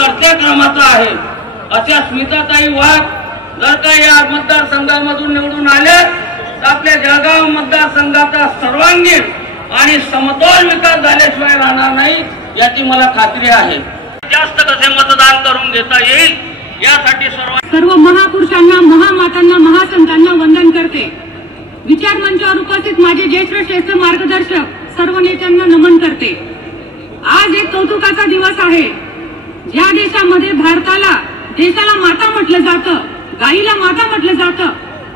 चढत्या क्रमाचा आहे अशा स्मिताताई वाघ जर का या मतदारसंघामधून निवडून आल्या तर आपल्या जळगाव मतदारसंघाचा सर्वांगीण आणि समतोल विकास झाल्याशिवाय राहणार नाही याची मला खात्री आहे। जास्त कसे मतदान करून घेता येईल यासाठी सर्व महापुरुषांना, महामातांना, महासंतांना वंदन करते। विचार मंचावर उपस्थित माझे ज्येष्ठ मार्गदर्शक सर्व नेत्यांना नमन करते। आज एक कौतुकाचा दिवस आहे। ज्या देशामध्ये देशाला माता म्हटलं जातं, गाईला माता म्हटलं जातं,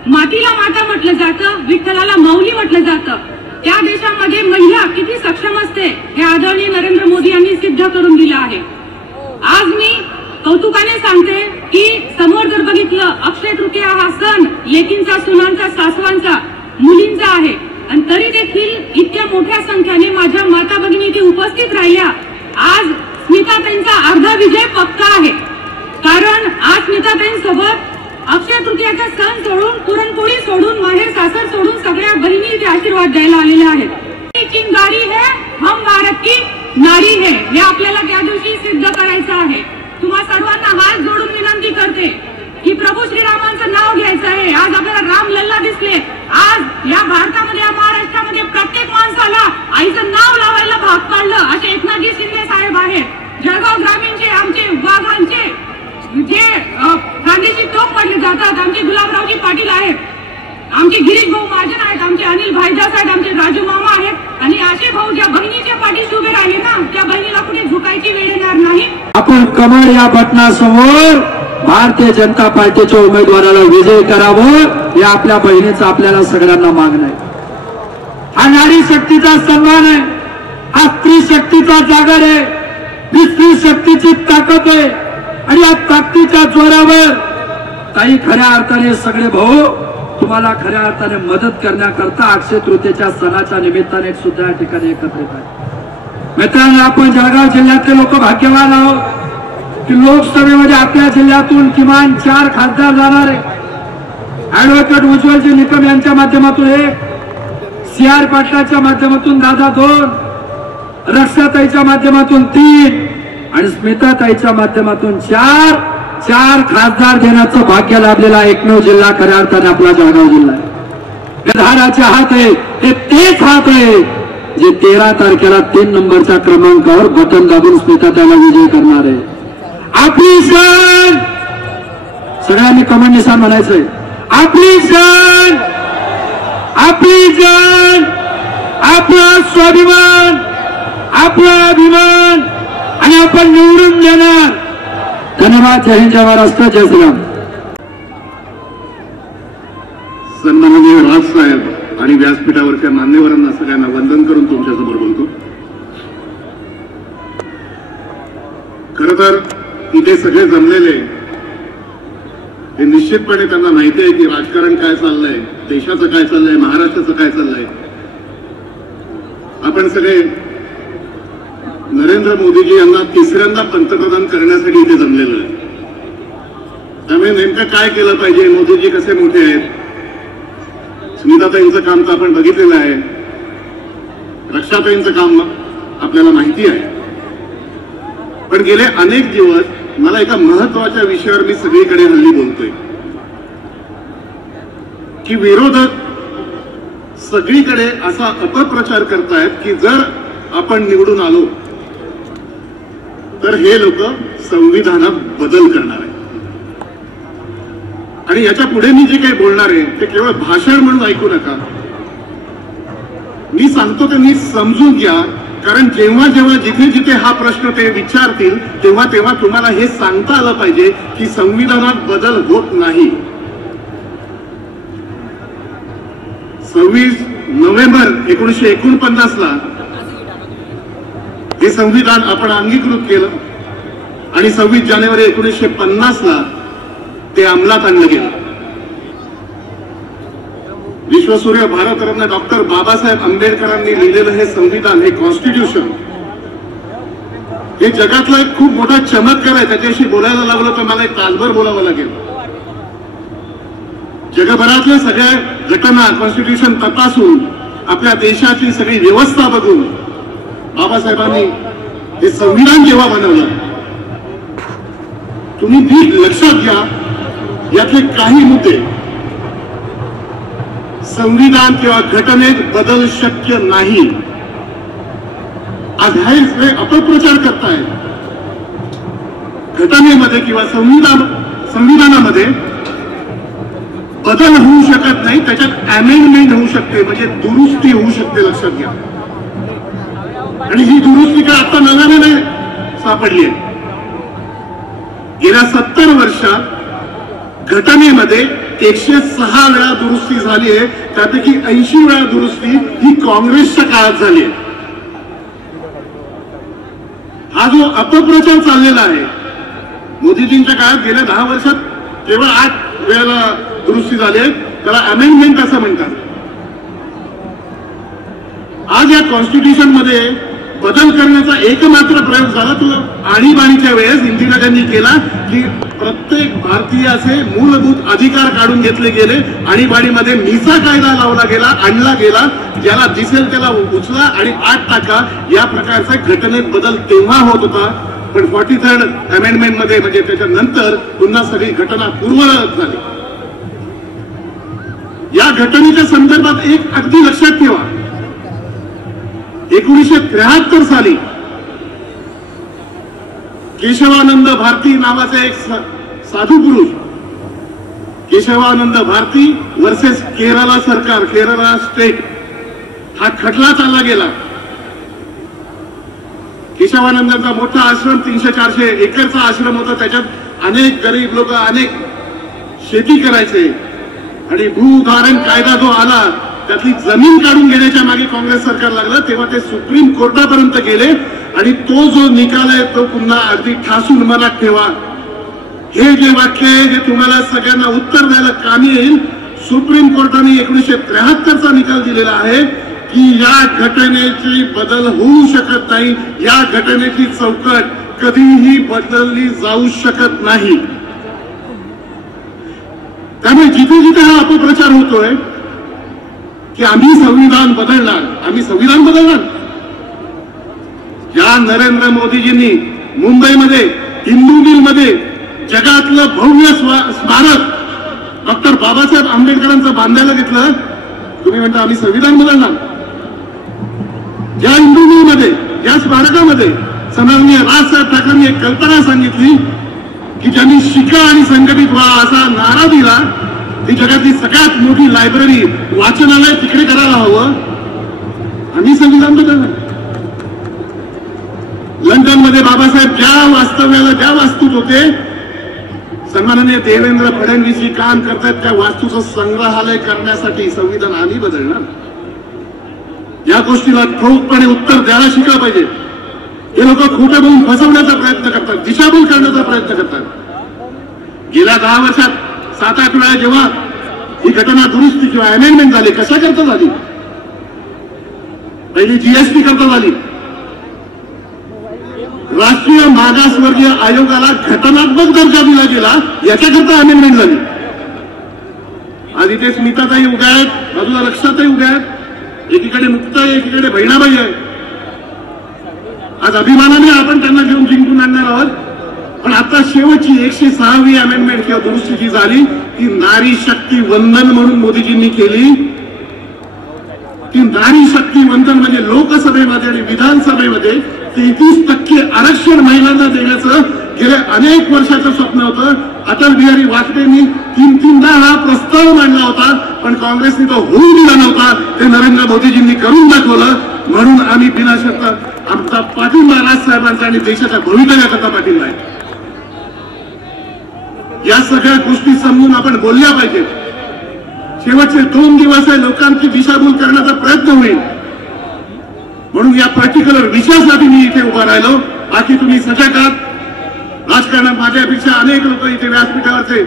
मातीला माता म्हटलं जातं, विठ्ठलाला माऊली म्हटलं जातं, त्या देशामध्ये महिला किती सक्षम असते हे आदरणीय नरेंद्र मोदी यांनी सिद्ध करून दिलं आहे। आज मी कौतुकाने सांगते की समोर जर बघितलं अक्षय तृतीया हा सण लेकींचा, सुनांचा, सासवांचा, मुलींचा आहे आणि तरी देखील इतक्या मोठ्या संख्येने माझ्या माता भगिनी इथे उपस्थित राहिल्या। आज स्मिताताईंचा अर्धा विजय पक्का आहे, कारण आज स्मिताताईंसोबत अक्षय तृतीयाचा सण सोडून, पुरणपोळी सोडून, माहेर सासर सोडून सगळ्या बहिणी इथे आशीर्वाद द्यायला आलेल्या आहेत। चिंगारी है, हम भारत की नारी है, हे आपल्याला त्या दिवशी सिद्ध करायचं आहे। तुम्हा सर्वांना हात जोडून विनंती करते की प्रभू श्रीरामांचं नाव घ्यायचं आहे। आज आपल्याला राम लल्ला दिसले। आज या भारतामध्ये, या महाराष्ट्रामध्ये प्रत्येक माणसाला आईचं नाव लावायला भाग पाडलं असे एकनाथजी शिंदे साहेब आहेत। जळगाव ग्रामीणचे आमचे वाघांचे जे गांधीची तोफ पडले जातात, आमचे गुलाबरावजी पाटील आहेत, आमचे गिरीश भाऊ महाजन आहेत, आमचे अनिल भाईदास आहेत, आमचे राजू मामा आहेत आणि असे भाऊ ज्या बहिणीच्या पाठीशी उभे राहिले ना त्या बहिणीला कुठे झुकायची वेळ येणार नाही। आपण कमळ या बटनासमोर भारतीय जनता पार्टीच्या उमेदवाराला विजय करावं हे आपल्या बहिणीचं आपल्याला सगळ्यांना मागणं आहे। हा नारी शक्तीचा सन्मान आहे, हा स्त्री शक्तीचा जागर आहे, ही स्त्री शक्तीची ताकद आहे आणि या ताकदीच्या जोरावर काही खऱ्या अर्थाने सगळे भाऊ तुम्हाला खऱ्या अर्थाने मदत करण्याकरता अक्षय तृतीयेच्या सणाच्या निमित्ताने सुद्धा या ठिकाणी एकत्रित आहे। मित्रांनो, आपण जळगाव जिल्ह्यातले लोक भाग्यवान आहोत की लोकसभेमध्ये आपल्या जिल्ह्यातून किमान 4 खासदार जाणार आहे। ऍडव्होकेट उज्ज्वलजी निकम यांच्या माध्यमातून 1, CR पाटलाच्या माध्यमातून दादा 2, रक्षाताईच्या माध्यमातून 3 आणि स्मिताताईच्या माध्यमातून 4 खासदार देण्याचं भाग्य लाभलेला एकमेव जिल्हा खऱ्या अर्थाने आपला जळगाव जिल्हा आहे। धाराचे हात आहे हे तेच हात आहे जे 13 तारखेला 3 नंबरच्या क्रमांकावर बटन दाबून स्मिताताईला विजय करणार आहे। आपली शान, सगळ्यांनी कमेंट निशाण म्हणायचंय, आपली शान, आपली जान, आपला स्वाभिमान, आपला अभिमान आणि आपण निवडून देणार। धन्यवाद। जय हिंद, जय महाराष्ट्र, जय श्रीराम। सन्माननीय राजसाहेब आणि व्यासपीठावरच्या मान्यवरांना सगळ्यांना वंदन करून तुमच्यासमोर बोलतो। खरं तर इथे सगळे जमलेले हे निश्चितपणे त्यांना माहिती आहे की राजकारण काय चाललंय, देशाचं काय चाललंय, महाराष्ट्राचं काय चाललंय। आपण सगळे नरेंद्र मोदीजी यांना 3ऱ्यांदा पंतप्रधान करण्यासाठी इथे जमलेलं आहे। त्यामुळे नेमकं काय केलं पाहिजे, मोदीजी कसे मोठे आहेत, स्मिताताईंचं काम तर आपण बघितलेलं आहे, रक्षाताईंचं काम आपल्याला माहिती आहे। पण गेले अनेक दिवस मला एका महत्वाच्या विषयावर मी सगळीकडे हल्ली बोलतोय की विरोधक सगळीकडे असा अपप्रचार करतायत की जर आपण निवडून आलो तर हे लोक संविधानात बदल करणार आहे आणि याच्या पुढे मी जे काही बोलणार आहे ते केवळ भाषण म्हणून ऐकू नका। मी सांगतो ते नीट समजून घ्या, कारण जेव्हा जेव्हा जिथे जिथे हा प्रश्न ते विचारतील तेव्हा तेव्हा तुम्हाला हे सांगता आलं पाहिजे की संविधानात बदल होत नाही। 26 नोव्हेंबर 1949 ला हे संविधान आपण अंगीकृत केलं आणि 26 जानेवारी 1950 ला ते अंमलात आणलं गेलं। विश्वसूर्य भारतरत्न डॉक्टर बाबासाहेब आंबेडकरांनी लिहिलेलं हे संविधान, हे कॉन्स्टिट्यूशन, हे जगातला एक खूप मोठा चमत्कार आहे। त्याच्याशी बोलायला लागलो तर मला एक तासभर बोलावं लागेल। जगभरातल्या सगळ्या घटना, कॉन्स्टिट्यूशन तपासून आपल्या देशाची सगळी व्यवस्था बघून बाबासाहेबांनी हे संविधान जेव्हा बनवलं तुम्ही नीट लक्षात घ्या, यातले काही मुद्दे संविधान किंवा घटनेत बदल शक्य नाही. आज हे अपप्रचार करताय. घटनेमध्ये किंवा संविधानामध्ये बदल होऊ शकत नाही, त्याच्यात अमेंडमेंट होऊ शकते, म्हणजे दुरुस्ती होऊ शकते. लक्षात घ्या. आणि ही दुरुस्ती काय आता नव्याने नाही सापडली आहे. गेल्या 70 वर्षात घटनेमध्ये 106 वेळा दुरुस्ती झाली आहे. त्यापैकी 80 वेळा दुरुस्ती ही काँग्रेसच्या काळात झाली आहे. हा जो अपप्रचार चाललेला आहे, मोदीजींच्या काळात गेल्या 10 वर्षात केवळ 8 वेळेला दुरुस्ती झाली आहे, त्याला अमेंडमेंट असं म्हणतात. आज या कॉन्स्टिट्यूशन मध्ये बदल करण्याचा एकमात्र प्रयोग झाला तो आणीबाणीच्या वेळेस इंदिरा गांधी केला, की प्रत्येक भारतीयाचे मूलभूत अधिकार काढून घेतले गेले. आणीबाणीमध्ये मिसा कायदा लावला गेला, आणला गेला, ज्याला दिसेल त्याला उचला आणि आत टाका, या प्रकारचा घटनेत बदल तेव्हा होत होता. पण 43rd अमेंडमेंट मध्ये म्हणजे त्याच्यानंतर पुन्हा सगळी घटना पूर्ववत झाली. या घटनेच्या संदर्भात एक अगदी लक्षात ठेवा, 1973 साली केशवानंद भारती नावाचा एक साधू पुरुष, केशवानंद भारती वर्सेस केरला सरकार, केरला स्टेट, हा खटला चालला गेला. केशवानंदांचा मोठा आश्रम 300-400 एकरचा आश्रम होता. त्याच्यात अनेक गरीब लोक अनेक शेती करायचे आणि भूधारण कायदा जो आला त्यातली जमीन काढून घेण्याच्या मागे काँग्रेस सरकार लागलं. तेव्हा ते सुप्रीम कोर्टापर्यंत गेले आणि तो जो निकाल आहे तो पुन्हा अगदी ठासून मनात ठेवा. हे जे वाक्य आहे जे तुम्हाला सगळ्यांना उत्तर द्यायला कामी येईल, सुप्रीम कोर्टाने 1973चा निकाल दिलेला आहे की या घटनेची बदल होऊ शकत नाही. या घटनेची चौकट कधीही बदलली जाऊ शकत नाही. त्यामुळे जिथे जिथे हा अपप्रचार होतोय की आम्ही संविधान बदलणार, आम्ही संविधान बदलणार, या नरेंद्र मोदीजींनी मुंबईमध्ये हिंदू मिलमध्ये जगातलं भव्य स्मारक डॉक्टर बाबासाहेब आंबेडकरांचं बांधायला घेतलं. तुम्ही म्हणता आम्ही संविधान बदलणार. ज्या हिंदू मिलमध्ये, या स्मारकामध्ये सन्माननीय राजसाहेब ठाकरेंनी एक कल्पना सांगितली की ज्यांनी शिका आणि संघटित व्हा असा नारा दिला, ती जगातली सगळ्यात मोठी लायब्ररी, वाचनालय तिकडे करायला हवं. आम्ही संविधान बदलणार. लंडनमध्ये बाबासाहेब ज्या वास्तव्याला, ज्या वास्तूत होते, सन्माननीय देवेंद्र फडणवीसजी काम करतात त्या वास्तूचं संग्रहालय करण्यासाठी संविधान आम्ही बदलणार. या गोष्टीला ठोकपणे उत्तर द्यायला शिकलं पाहिजे. हे लोक खोटं बोलून फसवण्याचा प्रयत्न करतात, दिशाभूल करण्याचा प्रयत्न करतात. गेल्या 10 वर्षात 7-8 वेळा जेव्हा ही घटना दुरुस्ती किंवा अमेंडमेंट झाली, कशा करता झाली? पहिली जीएसटी करता झाली. राष्ट्रीय मागासवर्गीय आयोगाला घटनात्मक दर्जा दिला गेला, याच्याकरता अमेंडमेंट झाली. आज इथे स्मिताताई उभ्या आहेत, बाजूला लक्षातही उभ्या आहेत, एकीकडे मुक्ता आहे, एकीकडे बहिणाबाई आहे. आज अभिमानाने आपण त्यांना घेऊन जिंकून आणणार आहोत. पण आता शेवटची 106वी अमेंडमेंट किंवा दुरुस्ती जी झाली ती नारी शक्ती वंदन म्हणून मोदीजींनी केली. ती नारी शक्ती वंदन म्हणजे लोकसभेमध्ये आणि विधानसभेमध्ये 33% आरक्षण महिलांना देण्याचं गेल्या अनेक वर्षाचं स्वप्न होतं. अटल बिहारी वाजपेयींनी 3-3दा हा प्रस्ताव मांडला होता, पण काँग्रेसने तो होऊ दिला नव्हता. ते नरेंद्र मोदीजींनी करून दाखवलं. म्हणून आम्ही बिना शर्त आमचा पाठिंबा राजसाहेबांचा आणि देशाच्या भवितव्याकरता पाठिंबा आहे. या सगळ्या गोष्टी समजून आपण बोलल्या पाहिजे. शेवटचे 2 दिवस आहे, लोकांची दिशाभूल करण्याचा प्रयत्न होईल. म्हणून या पर्टिक्युलर विषयासाठी मी इथे उभा राहिलो. बाकी तुम्ही सजग आहात. राजकारणात माझ्यापेक्षा अनेक लोक इथे व्यासपीठावरचे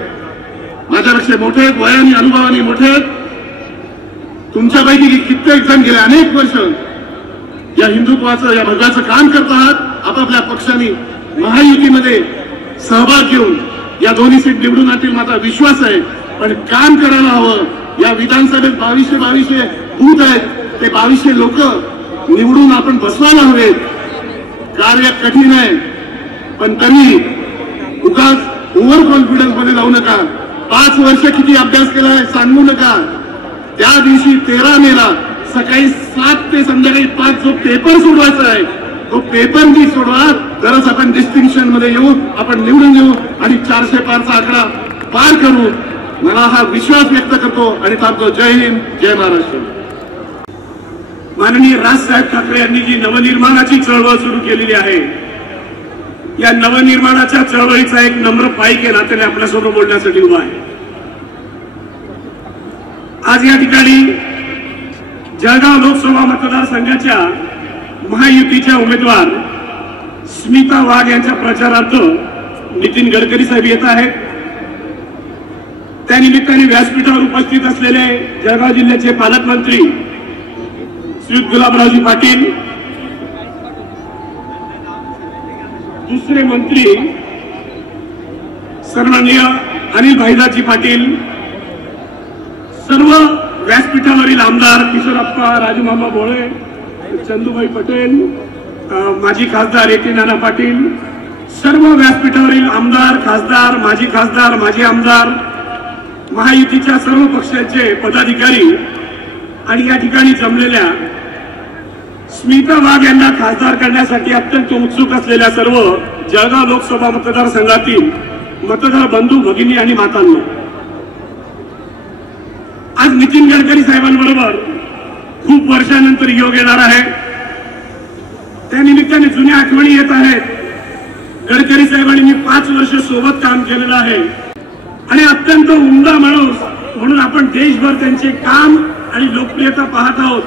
माझ्यापेक्षा मोठे आहेत, वयाने अनुभवाने मोठे आहेत. तुमच्यापैकी कित्येक जण गेले अनेक वर्ष या हिंदुत्वाचं, या भगवाचं काम करत आहात. आपापल्या पक्षांनी महायुतीमध्ये सहभाग घेऊन या दोन्ही सीट निवडून आणतील माझा विश्वास आहे. पण काम करायला हवं. या विधानसभेत 2200 बूथ आहेत, ते 2200 लोक निवडून आपण बसवायला हवेत. कार्य कठीण आहे, पण तरी उगाच ओव्हर कॉन्फिडन्स मध्ये जाऊ नका. 5 वर्ष किती अभ्यास केलाय सांगू नका. त्या दिवशी 13 मेला सकाळी 7 ते संध्याकाळी 5 जो पेपर सोडवायचा आहे तो पेपर मी सोडवा. तरच आपण डिस्टिंक्शन मध्ये येऊ, आपण निवडून येऊ आणि 400 पारचा आकडा पार करू. मला हा विश्वास व्यक्त करतो आणि थांबतो. जय हिंद, जय महाराष्ट्र. माननीय राजसाहेब ठाकरे यांनी जी नवनिर्माणाची चळवळ सुरू केलेली आहे, या नवनिर्माणाच्या चळवळीचा एक नम्र पाईक या नात्याने आपल्यासमोर बोलण्यासाठी उभा आहे. आज या ठिकाणी जळगाव लोकसभा मतदारसंघाच्या महायुतीच्या उमेदवार स्मिता वाघ यांच्या प्रचारार्थ नितीन गडकरी साहेब येत आहेत. त्यानिमित्ताने व्यासपीठावर उपस्थित असलेले जळगाव जिल्ह्याचे पालकमंत्री श्री गुलाबरावजी पाटील, दुसरे मंत्री सन्माननीय अनिल भाईदाजी पाटील, सर्व व्यासपीठावरील आमदार किशोरप्पा, राजूमामा भोळे, चंदूभाई पटेल, माजी खासदार ए.टी. नाना पाटील, सर्व व्यासपीठावरील आमदार, खासदार, माजी आमदार, महायुतीच्या सर्व पक्षाचे पदाधिकारी आणि या ठिकाणी जमलेल्या स्मिता वाघ यांना खासदार करण्यासाठी अत्यंत उत्सुक असलेल्या सर्व जळगाव लोकसभा मतदारसंघातील मतदार बंधू, भगिनी आणि मातांनो, आज नितीन गडकरी साहेबांबरोबर खूप वर्षानंतर योग येणार आहे. त्यानिमित्ताने जुन्या आठवणी येत आहेत. गडकरी साहेबांनी मी 5 वर्ष सोबत काम केलेलं आहे आणि अत्यंत उमदा माणूस म्हणून आपण देशभर त्यांचे काम आणि लोकप्रियता पाहत आहोत.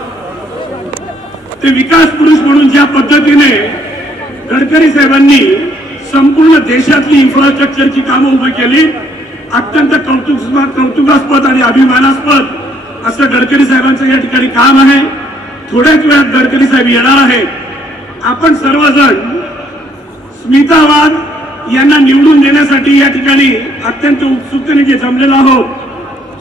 ते विकास पुरुष म्हणून ज्या पद्धतीने गडकरी साहेबांनी संपूर्ण देशातली इन्फ्रास्ट्रक्चरची कामं उभी केली, अत्यंत कौतुकास्पद आणि अभिमानास्पद असं गडकरी साहेबांचं या ठिकाणी काम आहे. थोड्याच वेळात गडकरी साहेब येणार आहेत. आपण सर्वजण स्मिता वाघ यांना निवडून देण्यासाठी या ठिकाणी अत्यंत उत्सुकतेने जे जमलेलो आहोत.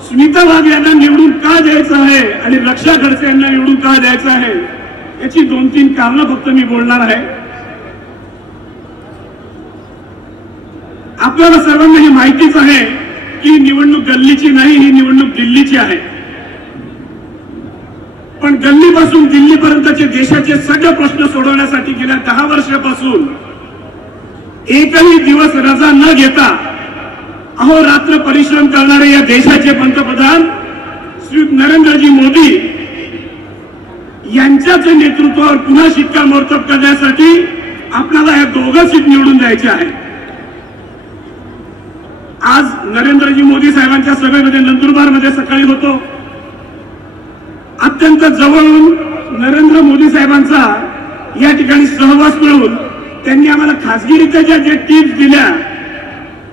स्मिता वाघ यांना निवडून का द्यायचं आहे आणि रक्षा खडसे यांना निवडून का द्यायचं आहे याची 2-3 कारणं फक्त मी बोलणार आहे. आपल्याला सर्वांना ही माहितीच आहे की निवडणूक गल्लीची नाही, ही निवडणूक दिल्लीची आहे. पण गल्लीपासून दिल्लीपर्यंतचे देशाचे सगळे प्रश्न सोडवण्यासाठी गेल्या 10 वर्षापासून एकही दिवस रजा न घेता अहोरात्र परिश्रम करणारे या देशाचे पंतप्रधान श्री नरेंद्रजी मोदी यांच्याच नेतृत्वावर पुन्हा शिक्कामोर्तब करण्यासाठी आपल्याला या दोघं सीट निवडून द्यायचे आहे. आज नरेंद्रजी मोदी साहेबांच्या सभेमध्ये नंदुरबारमध्ये सकाळी होतो. अत्यंत जवळून नरेंद्र मोदी साहेबांचा या ठिकाणी सहवास मिळून त्यांनी आम्हाला खासगीरित्या ज्या टिप्स दिल्या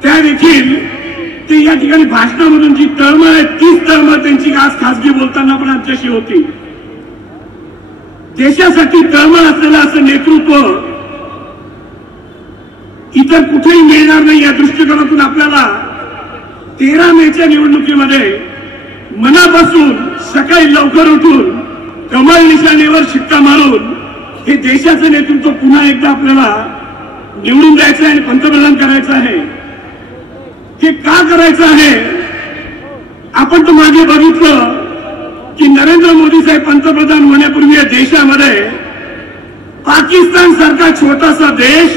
त्या देखील ते या ठिकाणी भाषणामधून जी तळमळ आहे तीच तळमळ त्यांची आज खासगी बोलताना पण आमच्याशी होती. देशासाठी तळमळ असलेलं असं नेतृत्व इतर कुठेही मिळणार नाही. या दृष्टिकोनातून आपल्याला 13 मेच्या निवडणुकीमध्ये मनापासून सकाळी लवकर उठून कमळ निशाणीवर शिक्का मारून हे देशाचं नेतृत्व पुन्हा एकदा आपल्याला निवडून द्यायचं आहे आणि पंतप्रधान करायचं आहे. हे का करायचं आहे? आपण तर मागे बघितलं की नरेंद्र मोदी साहेब पंतप्रधान होण्यापूर्वी या देशामध्ये पाकिस्तान सारखा छोटासा देश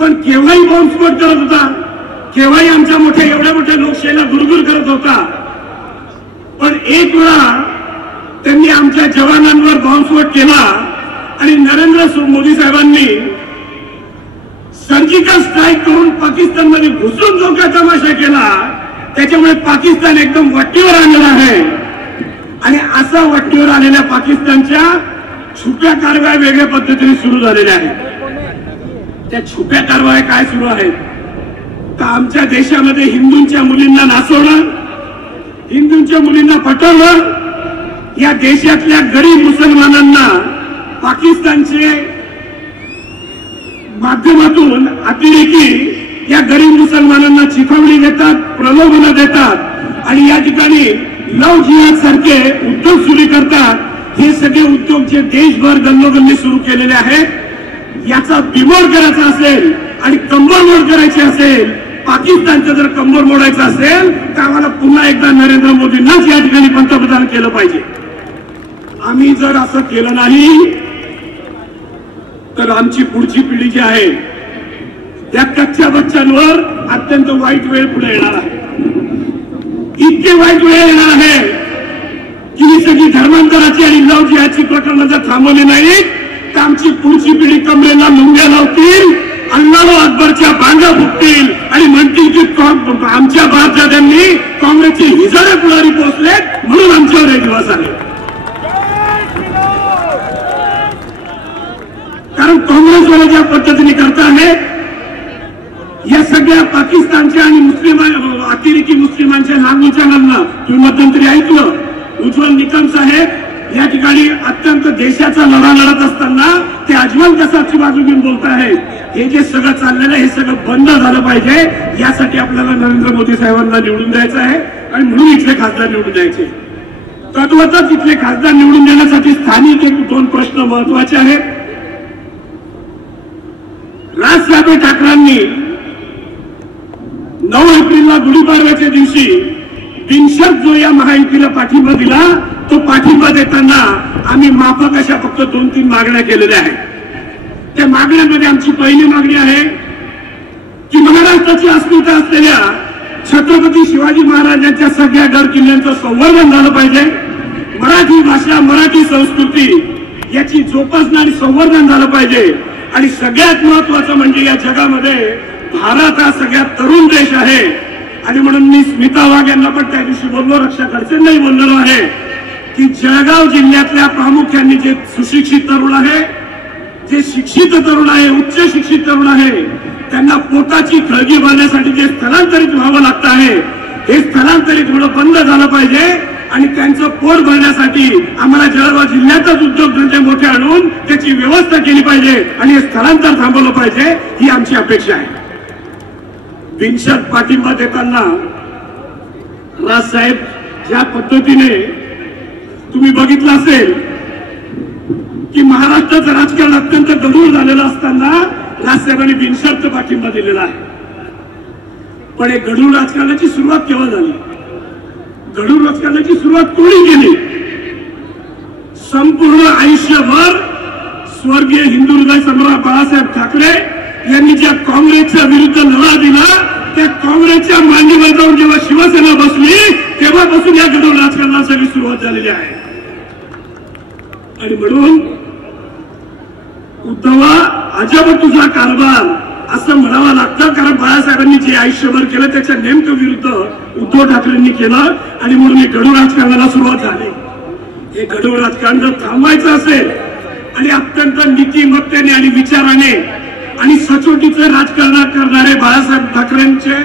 पण केव्हाही बॉम्बस्फोट करत होता, केव्हाही आमच्या एवढ्या मोठ्या लोकशाहीला गुरगुर करत होता. पण एक वेळा त्यांनी आमच्या जवानांवर बॉम्बस्फोट केला आणि नरेंद्र मोदी साहेबांनी सर्जिकल स्ट्राईक करून पाकिस्तानमध्ये घुसून जो काय तमाशा केला त्याच्यामुळे पाकिस्तान एकदम वट्टीवर आलेला आहे. आणि असा वट्टीवर आलेल्या पाकिस्तानच्या छुप्या कारवाया वेगळ्या पद्धतीने सुरू झालेल्या आहेत. त्या छुप्या कारवाया काय सुरू आहेत तर आमच्या देशामध्ये हिंदूंच्या मुलींना नाचवणं, हिंदूंच्या मुलींना पटवणं, या देशातल्या गरीब मुसलमानांना पाकिस्तानचे माध्यमातून अतिरेकी या गरीब मुसलमानांना चिथावणी देतात, प्रलोभनं देतात आणि या ठिकाणी लव जिहाद सारखे उद्योग सुरू करतात. हे सगळे उद्योग जे देशभर गल्लोगल्ली सुरू केलेले आहेत याचा बिमोड करायचा असेल आणि कंबरमोड करायची असेल पाकिस्तानचं जर कंबर मोडायचं असेल तर आम्हाला पुन्हा एकदा नरेंद्र मोदींनाच या ठिकाणी पंतप्रधान केलं पाहिजे. आम्ही जर असं केलं नाही तर आमची पुढची पिढी जी आहे त्या कच्च्या बच्चांवर अत्यंत वाईट वेळ पुढे येणार आहे. इतके वाईट वेळ येणार आहे की ही सगळी धर्मांतराची आणि लव जिहादची प्रकरणं जर थांबवली नाहीत तर आमची पुढची पिढी कमरेला मुंग्या लावतील, अल्लाह अकबरच्या बांगा फुटतील आणि म्हणतील की आमच्या बापदाद्यांनी काँग्रेसचे हिजाडे पुढारी पोहोचलेत म्हणून आमच्यावर हे दिवस आले. कारण काँग्रेसवाले ज्या पद्धतीने करत आहेत या सगळ्या पाकिस्तानच्या आणि मुस्लिम अतिरेकी मुस्लिमांच्या नागुचारांना तुम्ही मध्यंतरी ऐकलं. उज्ज्वल निकम साहेब या ठिकाणी अत्यंत देशाचा लढा लढत असताना ते अजमल कसाबची बाजू घेऊन बोलत आहेत. हे जे सगळं चाललेलं हे सगळं बंद झालं पाहिजे. यासाठी आपल्याला नरेंद्र मोदी साहेबांना निवडून द्यायचं आहे आणि म्हणून इथले खासदार निवडून द्यायचे. तत्वतच इथले खासदार निवडून देण्यासाठी स्थानिक एक दोन प्रश्न महत्वाचे आहेत. राजसाहेब ठाकरेंनी 9 एप्रिलला गुढीपाडव्याच्या दिवशी बिनशर्त जो या महायुतीला पाठिंबा दिला तो पाठिंबा देताना आम्ही माफक अशा फक्त 2-3 मागण्या केलेल्या आहेत. त्या मागण्यांमध्ये आमची पहिली मागणी आहे की महाराष्ट्राची अस्मिता असलेल्या छत्रपती शिवाजी महाराजांच्या सगळ्या गड किल्ल्यांचं संवर्धन झालं पाहिजे. मराठी भाषा मराठी संस्कृती याची जोपासना आणि संवर्धन झालं पाहिजे. आणि सगळ्यात महत्वाचं म्हणजे या जगामध्ये भारत हा सगळ्यात तरुण देश आहे आणि म्हणून मी स्मिता वाघ यांना पण त्या दिवशी बोललो, रक्षा खडसेंनाही बोललेलो आहे की जळगाव जिल्ह्यातल्या प्रामुख्याने जे सुशिक्षित तरुण आहे, जे शिक्षित तरुण आहे, उच्च शिक्षित तरुण आहे, त्यांना पोटाची खळगी भरण्यासाठी जे स्थलांतरित व्हावं लागतं आहे हे स्थलांतरित होणं बंद झालं पाहिजे आणि त्यांचं पोट भरण्यासाठी आम्हाला जळगाव जिल्ह्यातच उद्योगधंदे मोठे आणून त्याची व्यवस्था केली पाहिजे आणि हे स्थलांतर थांबवलं पाहिजे ही आमची अपेक्षा आहे. बिनशर्त पाठिंबा देताना राजसाहेब ज्या पद्धतीने तुम्ही बघितलं असेल की महाराष्ट्राचं राजकारण अत्यंत गढूळ झालेलं असताना राजसाहेबांनी बिनशर्त पाठिंबा दिलेला आहे. पण हे गढूळ राजकारणाची सुरुवात केव्हा झाली? गढूळ राजकारणाची सुरुवात कोणी केली? संपूर्ण आयुष्यभर स्वर्गीय हिंदू हृदय सम्राट बाळासाहेब ठाकरे यांनी ज्या काँग्रेसच्या विरुद्ध लढा दिला त्या काँग्रेसच्या मांडीवर जाऊन जेव्हा शिवसेना बसली तेव्हापासून या गढूळ राजकारणासाठी सुरुवात झालेली आहे. आणि म्हणून उद्धवा अजब तुझा कारभार असं म्हणावं लागतं, कारण बाळासाहेबांनी जे आयुष्यभर केलं त्याच्या नेमकं विरुद्ध उद्धव ठाकरेंनी केलं आणि म्हणून हे गढूळ राजकारणाला सुरुवात झाली. हे गढूळ राजकारण जर थांबवायचं असेल आणि अत्यंत नीतिमत्तेने आणि विचाराने आणि सचोटीचं राजकारण करणारे बाळासाहेब ठाकरेंचे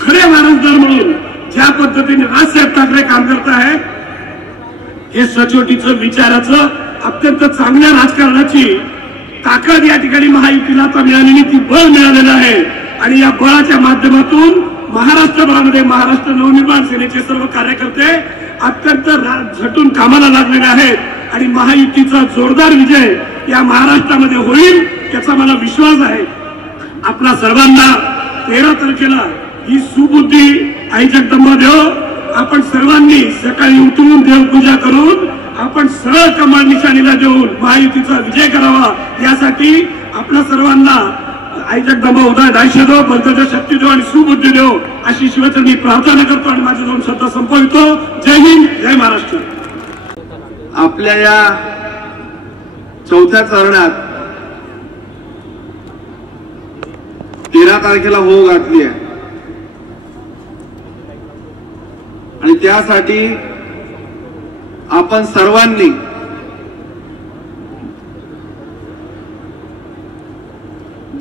खरे वारसदार म्हणून ज्या पद्धतीने राजसाहेब ठाकरे काम करत आहेत, हे सचोटीचं विचाराचं अत्यंत चांगल्या राजकारणाची ताकद या ठिकाणी महायुतीला आता मिळालेली, ती बळ मिळालेलं आहे. आणि या बळाच्या माध्यमातून महाराष्ट्रभरामध्ये महाराष्ट्र नवनिर्माण सेनेचे सर्व कार्यकर्ते अत्यंत झटून कामाला लागलेले आहेत आणि महायुतीचा जोरदार विजय या महाराष्ट्रामध्ये होईल याचा मला विश्वास आहे. आपल्या सर्वांना 13 तारखेला ही सुबुद्धी आई जगदंबा देव. आपण सर्वांनी सकाळी उठून देवपूजा करून आपण सरळ कमळ निशाणीला देऊन महायुतीचा विजय करावा यासाठी आपल्या सर्वांना आई जगदंबा उदय दायशे देव, बलतेज शक्ती देव आणि सुबुद्धी देव अशी शिवचरणी प्रार्थना करतो आणि माझे 2 शब्द संपवितो. जय हिंद, जय महाराष्ट्र. आपल्या या 4थ्या चरणात 13 तारखेला हो गाठली आहे आणि त्यासाठी आपण सर्वांनी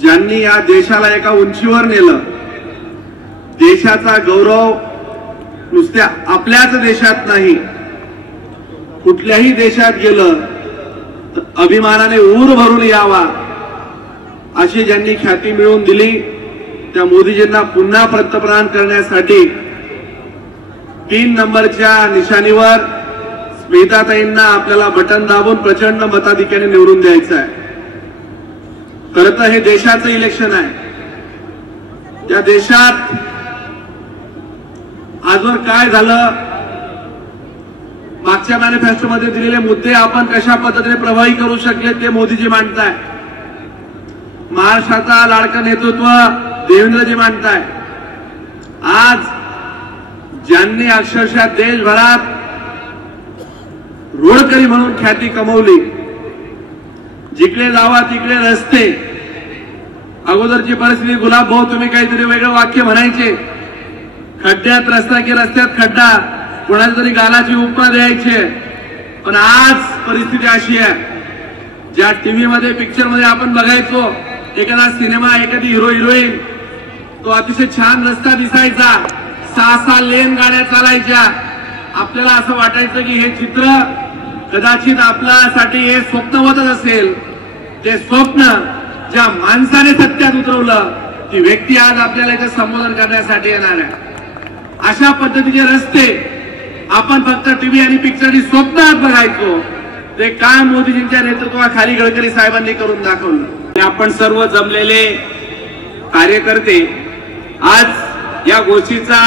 ज्यांनी या देशाला एका उंचीवर नेलं, देशाचा गौरव नुसत्या आपल्याच देशात नाही कुठल्याही देशात गेलं तर अभिमानाने ऊर भरून यावा अशी ज्यांनी ख्याती मिळवून दिली त्या मोदीजींना पुन्हा पंतप्रधान करण्यासाठी 3 नंबरच्या निशाणीवर स्मिताताईंना आपल्याला बटन दाबून प्रचंड मताधिक्याने निवडून द्यायचं आहे. खरं तर हे देशाचं इलेक्शन आहे. या देशात आजवर काय झालं, मागच्या मॅनिफेस्टोमध्ये दिलेले मुद्दे आपण कशा पद्धतीने प्रभावी करू शकले ते मोदीजी मांडताय. महाराष्ट्राचा लाडकं नेतृत्व देवेंद्रजी मांडताय. आज ज्यांनी अक्षरशः देशभरात रोडकरी म्हणून ख्याती कमवली, जिकडे जावा तिकडे रस्ते, अगोदरची परिस्थिती गुलाब भाऊ तुम्ही काहीतरी वेगळं वाक्य म्हणायचे, खड्ड्यात रस्ता की रस्त्यात खड्डा, कोणाच्या तरी गालाची उपमा द्यायचे. पण आज परिस्थिती अशी आहे, ज्या टीव्ही मध्ये पिक्चर मध्ये आपण बघायचो एखादा सिनेमा, एखादी हिरो हिरोईन, तो अतिशय छान रस्ता दिसायचा, 6-6 लेन गाड्या चालायच्या. आपल्याला असं वाटायचं की हे चित्र कदाचित आपल्यासाठी हे स्वप्नवतच असेल. ते स्वप्न ज्या माणसाने सत्यात उतरवलं ती व्यक्ती आज आपल्याला इथे संबोधन करण्यासाठी येणार आहे. अशा पद्धतीचे रस्ते आपण फक्त टीव्ही आणि पिक्चरची स्वप्नात बघायचो, ते काम मोदीजींच्या नेतृत्वाखाली गडकरी साहेबांनी करून दाखवलं. आपण सर्व जमलेले कार्यकर्ते आज या गोष्टीचा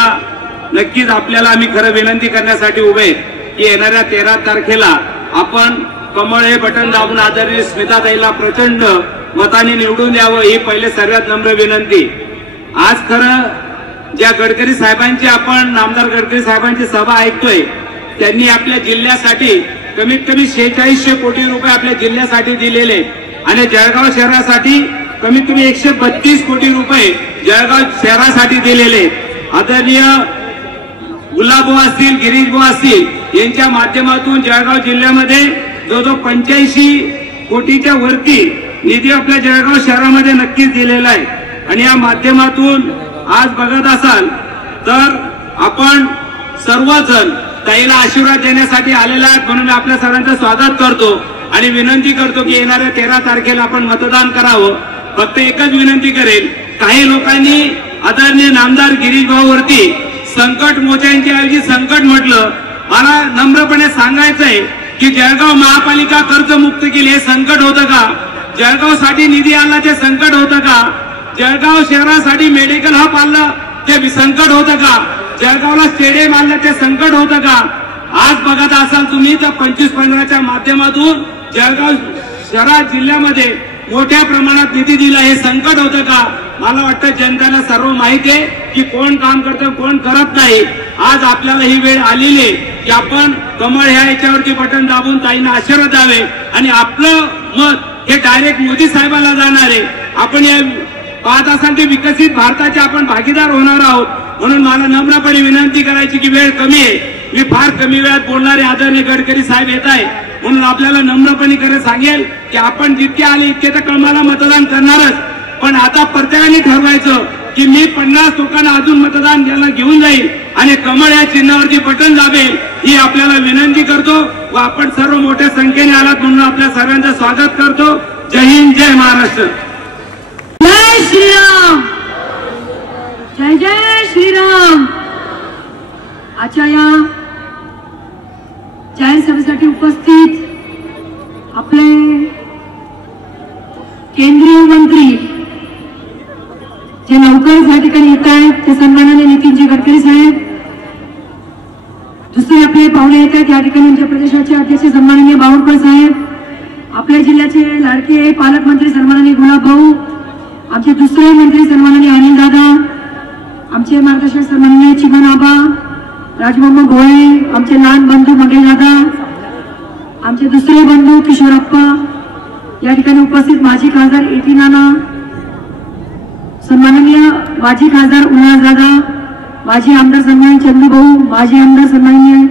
नक्कीच आपल्याला आम्ही खरं विनंती करण्यासाठी उभे की येणाऱ्या 13 तारखेला आपण कमळ हे बटन दाबून आदरणीय स्मिताताईला प्रचंड मताने निवडून द्यावं, ही पहिले सर्वात नम्र विनंती. आज खरं ज्या गडकरी साहेबांची आपण नामदार गडकरी साहेबांची सभा ऐकतोय, त्यांनी आपल्या जिल्ह्यासाठी कमीत कमी 4600 कोटी रुपये आपल्या जिल्ह्यासाठी दिलेले आणि जळगाव शहरासाठी कमीत कमी 132 कोटी रुपये जळगाव शहरासाठी दिलेले. आदरणीय गुलाबभाऊ असतील, गिरीशभाऊ असतील यांच्या माध्यमातून जळगाव जिल्ह्यामध्ये जो 85 कोटीच्या वरती निधी आपल्या जळगाव शहरामध्ये नक्कीच दिलेला आहे. आणि या माध्यमातून आज बघत असाल तर आपण सर्वजण ताईला आशीर्वाद देण्यासाठी आलेला आहात, म्हणून आपल्या सर्वांचं स्वागत करतो आणि विनंती करतो की येणाऱ्या 13 तारखेला आपण मतदान करावं. फक्त एकच विनंती करेल, काही लोकांनी आदरणीय नामदार गिरीश भाऊवरती संकट मोत्यांच्या ऐवजी संकट म्हटलं. मला नम्रपणे सांगायचंय की जळगाव महापालिका कर्जमुक्त केली हे संकट होतं का? जळगाव साठी निधी आणला ते संकट होतं का? जळगाव शहरासाठी मेडिकल हब आणलं ते संकट होतं का? जळगावला स्टेडियम आणलं ते संकट होतं का? आज बघत असाल तुम्ही तर 25-15च्या माध्यमातून जळगाव शहरात जिल्ह्यामध्ये मोठ्या प्रमाणात निधी दिला, हे संकट होतं का? मला वाटतं जनतेला सर्व माहिती आहे की कोण काम करतं कोण करत नाही. आज आपल्याला ही वेळ आलेली आहे की आपण कमळ ह्या याच्यावरती बटन दाबून ताईंना आशीर्वाद द्यावे आणि आपलं मत हे डायरेक्ट मोदी साहेबांना जाणार आहे. आपण या पाहत असाल ते विकसित भारताचे आपण भागीदार होणार आहोत. म्हणून मला नम्रपणे विनंती करायची की वेळ कमी आहे, मी फार कमी वेळात बोलणारे आदरणीय गडकरी साहेब येत आहे, म्हणून आपल्याला नम्रपणे खरं सांगेल की आपण जितके आले इतके तर कमळाला मतदान करणारच. पण आता प्रत्येकाने ठरवायचं की मी 50 लोकांना अजून मतदान द्यायला घेऊन जाईल आणि कमळ या चिन्हावरती बटन दाबेल, ही आपल्याला विनंती करतो. व आपण सर्व मोठ्या संख्येने आलात म्हणून आपल्या सर्वांचं स्वागत करतो. जय हिंद, जय महाराष्ट्र. जय श्रीराम, जय जय श्रीराम. आजच्या या जाहीर सभेसाठी उपस्थित आपले केंद्रीय मंत्री जे लवकरच या ठिकाणी येत आहेत ते सन्माननीय नितीनजी गडकरी साहेब, दुसरे आपले पाहुणे येत आहेत या ठिकाणी आमच्या प्रदेशाचे अध्यक्ष सन्माननीय बावनकुळे साहेब, आपल्या जिल्ह्याचे लाडके पालकमंत्री सन्माननीय गुलाब भाऊ, आमचे दुसरे मंत्री सन्माननीय अनिल दादा, आमचे मार्गदर्शक सन्माननीय चिमन आबा, राजमामा भोळे, आमचे लहान बंधू मंगेश दादा, आमचे दुसरे बंधू किशोरप्पा, या ठिकाणी उपस्थित माजी खासदार एटी नाना, सन्माननीय माजी खासदार उल्हास दादा, माजी आमदार सन्माननीय चंदू भाऊ, माजी आमदार सन्माननीय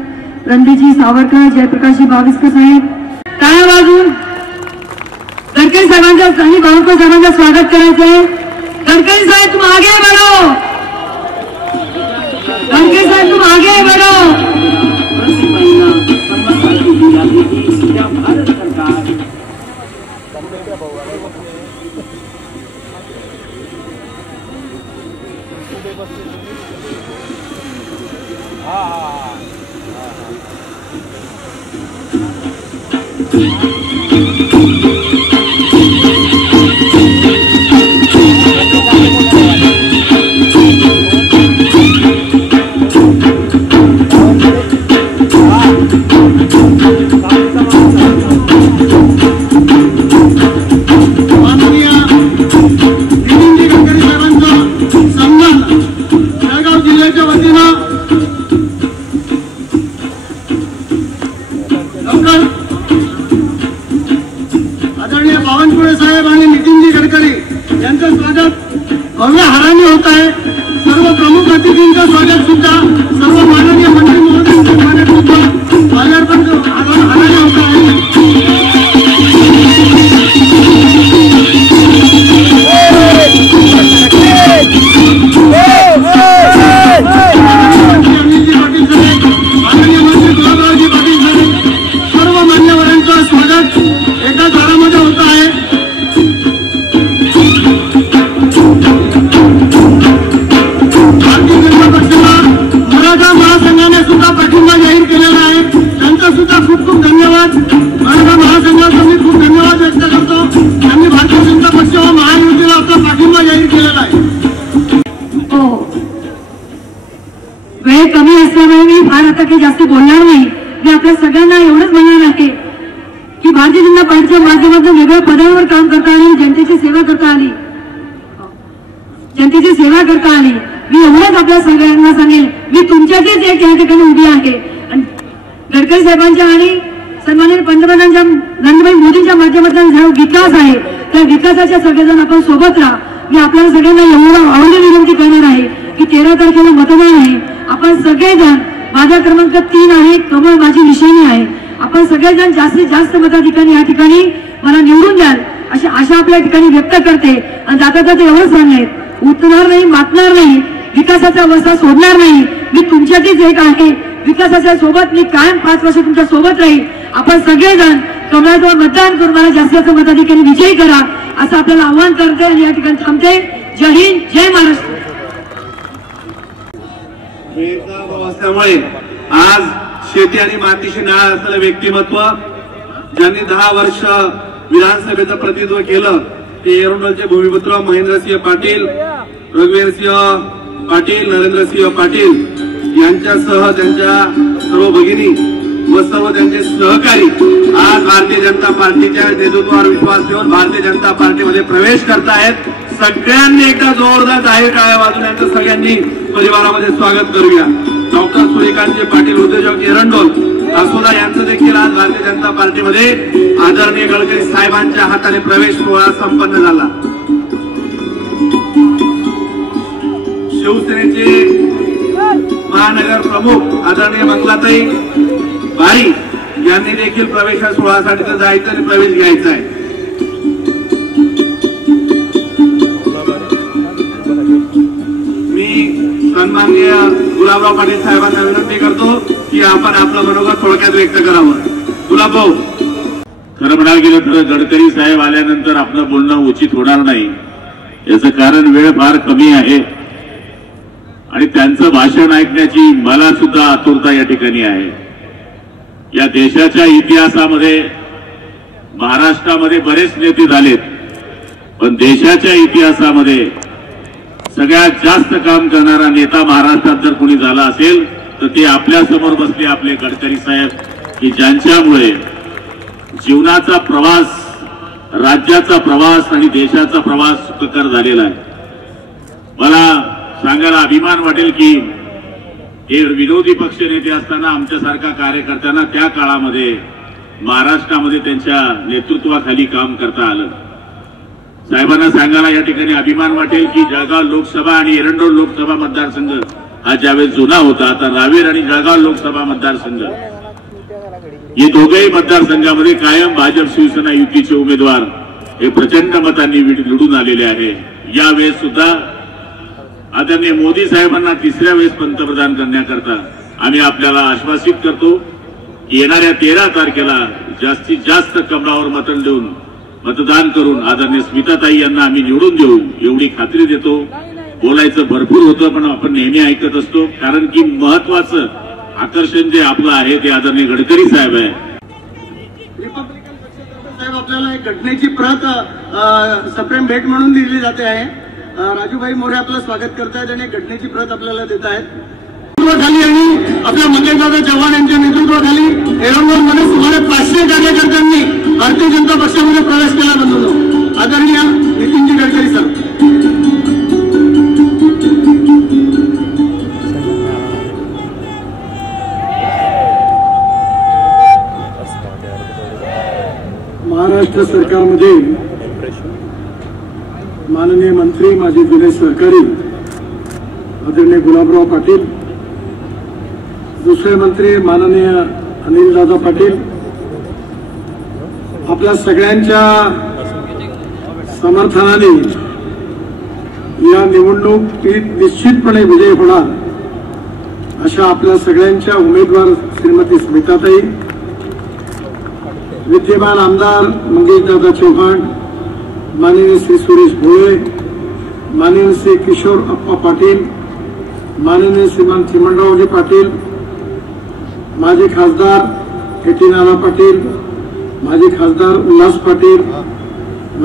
रणदीपजी सावरकर, जयप्रकाशजी बाविस्कर साहेब, टाळ्या वाजून गडकरी साहेबांचं आणि बावनकुळे साहेबांचं स्वागत करायचं आहे. गडकरी साहेब तुम आगे बढ़ो, गडकरी साहेब तुम आगे बढ़ो. यांचं स्वागत भव्य हाराने होत आहे। सर्व प्रमुख अतिथींचं स्वागत सुद्धा सर्व माननीय मंत्री महोदयांच्या स्वागत सुद्धा माल्यार्पण हाराने होत आहे। अनिलजी पाटील साहेब, माननीय मंत्री गुलाबरावजी पाटील साहेब, सर्व मान्यवरांचं स्वागत एकाच हारामध्ये होत आहे। भारतीय जनता पक्षाला मराठा महासंघाने सुद्धा पाठिंबा जाहीर केलेला आहे, त्यांचा सुद्धा खूप खूप धन्यवाद। मराठा महासंघाचा मी खूप धन्यवाद व्यक्त करतो, त्यांनी भारतीय जनता पक्ष व महायुतीला आपला पाठिंबा जाहीर केलेला आहे। वेळ कमी असल्यामुळे मी फार आता काही जास्त बोलणार नाही। मी आपल्या सगळ्यांना एवढंच म्हणणार आहे की भारतीय जनता पार्टीच्या माध्यमातून वेगळ्या पदावर काम करता आली, जनतेची सेवा करता आली, जनतेची सेवा करता आली। मी एवढंच आपल्या सगळ्यांना सांगेल, मी तुमच्यातच एक या ठिकाणी उभी आहे आणि गडकरी साहेबांच्या आणि सन्माननीय पंतप्रधानांच्या नरेंद्र मोदींच्या माध्यमातून जो विकास आहे त्या विकासाच्या सगळेजण आपण सोबत राहा। मी आपल्याला सगळ्यांना एवढं आवडीने विनंती करणार आहे की 13 तारखेला मतदान आहे, आपण सगळेजण, माझा क्रमांक 3 आहे, कमळ माझी निशाणी आहे, आपण सगळेजण जास्तीत जास्त मताधिकारी या ठिकाणी मला निवडून द्याल अशी आशा आपल्या ठिकाणी व्यक्त करते। आणि जाता जाता एवढं सांगेल, उठणार नाही, मातणार नाही, विकासाचा वसा सोडणार नाही। मी तुमच्यातच एक आहे, विकासाच्या सोबत मी कायम 5 वर्ष तुमच्या सोबत राहील। आपण सगळेजण कमळाजवळ मतदान करून मला जास्तीत जास्त मताधिकारी विजयी करा असं आपल्याला आव्हान करते आणि या ठिकाणी थांबते। जय हिंद, जय महाराष्ट्र। असल्यामुळे आज शेती आणि मातीशी नाळ असलेलं व्यक्तिमत्व ज्यांनी 10 वर्ष विधानसभेचं प्रतिनिधित्व केलं ते एरंडोलचे भूमिपुत्र महेंद्रसिंह पाटील, रघुवीरसिंह पाटील, नरेंद्रसिंह पाटील यांच्यासह त्यांच्या सर्व भगिनी व सर्व त्यांचे सहकारी आज भारतीय जनता पार्टीच्या नेतृत्वावर विश्वास ठेवून भारतीय जनता पार्टीमध्ये प्रवेश करतायत। सगळ्यांनी एकदा जोरदार जाहीर टाळ्या वाजून यांचं सगळ्यांनी परिवारामध्ये स्वागत करूया। डॉक्टर सूर्यकांतजी पाटील, उद्योजक एरंडोल, असोदा यांचं देखील आज भारतीय जनता पार्टीमध्ये आदरणीय गडकरी साहेबांच्या हाताने प्रवेश सोहळा संपन्न झाला। शिवसेनेचे महानगर प्रमुख आदरणीय मंगलाताई बाई यांनी देखील प्रवेश सोहळ्यासाठी तर जायचं आणि प्रवेश घ्यायचा आहे। मी सन्माननीय गुलाबराव पाटील साहेबांना विनंती करतो की आपण आपलं मनोगत थोडक्यात व्यक्त करावं। गुलाबभाऊ, खरं म्हणायला गेलं तर गडकरी साहेब आल्यानंतर आपलं बोलणं उचित होणार नाही, याचं कारण वेळ फार कमी आहे आणि त्यांचं भाषण ऐकण्याची मला सुद्धा आतुरता या ठिकाणी आहे। या देशाच्या इतिहासामध्ये महाराष्ट्रामध्ये बरेच नेते झालेत, पण देशाच्या इतिहासामध्ये सगळ्यात जास्त काम करणारा नेता महाराष्ट्रात जर कोणी झाला असेल तर ते आपल्या समोर बसले आपले गडकरी साहेब, की ज्यांच्यामुळे जीवनाचा प्रवास, राज्याचा प्रवास आणि देशाचा प्रवास सुखकर झालेला आहे। मला सांगायला अभिमान वाटेल की हे विरोधी पक्ष नेते असताना आमच्यासारख्या कार्यकर्त्यांना त्या काळामध्ये महाराष्ट्रामध्ये त्यांच्या नेतृत्वाखाली काम करता आलं। साहेबांना सांगायला या ठिकाणी अभिमान वाटेल की जळगाव लोकसभा आणि एरंडोल लोकसभा मतदारसंघ हा ज्यावेळेस जुना होता, आता रावेर आणि जळगाव लोकसभा मतदारसंघ हे दोघेही मतदारसंघामध्ये कायम भाजप शिवसेना युतीचे उमेदवार हे प्रचंड मतांनी निवडून आलेले आहे। यावेळेस सुद्धा आदरणीय मोदी साहेबांना 3ऱ्या वेळेस पंतप्रधान करण्याकरता आम्ही आपल्याला आश्वासित करतो की येणाऱ्या 13 तारखेला जास्तीत जास्त कमळावर मतं देऊन मतदान करून आदरणीय स्मिताताई यांना आम्ही निवडून देऊ एवढी खात्री देतो। बोलायचं भरपूर होतं पण आपण नेहमी ऐकत असतो, कारण की महत्वाचं आकर्षण जे आपलं आहे ते आदरणीय गडकरी साहेब आहे। रिपब्लिकन पक्षातर्फे साहेब आपल्याला एक घटनेची प्रत सप्रेम भेट म्हणून दिली जाते आहे। राजूभाई मोरे आपलं स्वागत करतायत आणि घटनेची प्रत आपल्याला देत आहेत। नेतृत्वाखाली आणि आपल्या मंगेशदादा चव्हाण यांच्या नेतृत्वाखाली एरंडोलमध्ये सुमारे 500 कार्यकर्त्यांनी भारतीय जनता पक्षामध्ये प्रवेश केला बंधूंनो। आदरणीय नितीनजी गडकरी सर। महाराष्ट्र सरकारमध्ये माननीय मंत्री, माझे जुने सहकारी आदरणीय गुलाबराव पाटील, दुसरे मंत्री माननीय अनिलदादा पाटील, आपल्या सगळ्यांच्या समर्थनाने या निवडणुकीत निश्चितपणे विजय होणार अशा आपल्या सगळ्यांच्या उमेदवार श्रीमती स्मिताताई, विद्यमान आमदार मंगेशदादा चौहान, माननीय श्री सुरेश भोळे, माननीय श्री किशोर अप्पा पाटील, माननीय श्रीमान चिमणरावजी पाटील, माजी खासदार केटीनाना पाटील, माजी खासदार उल्हास पाटील,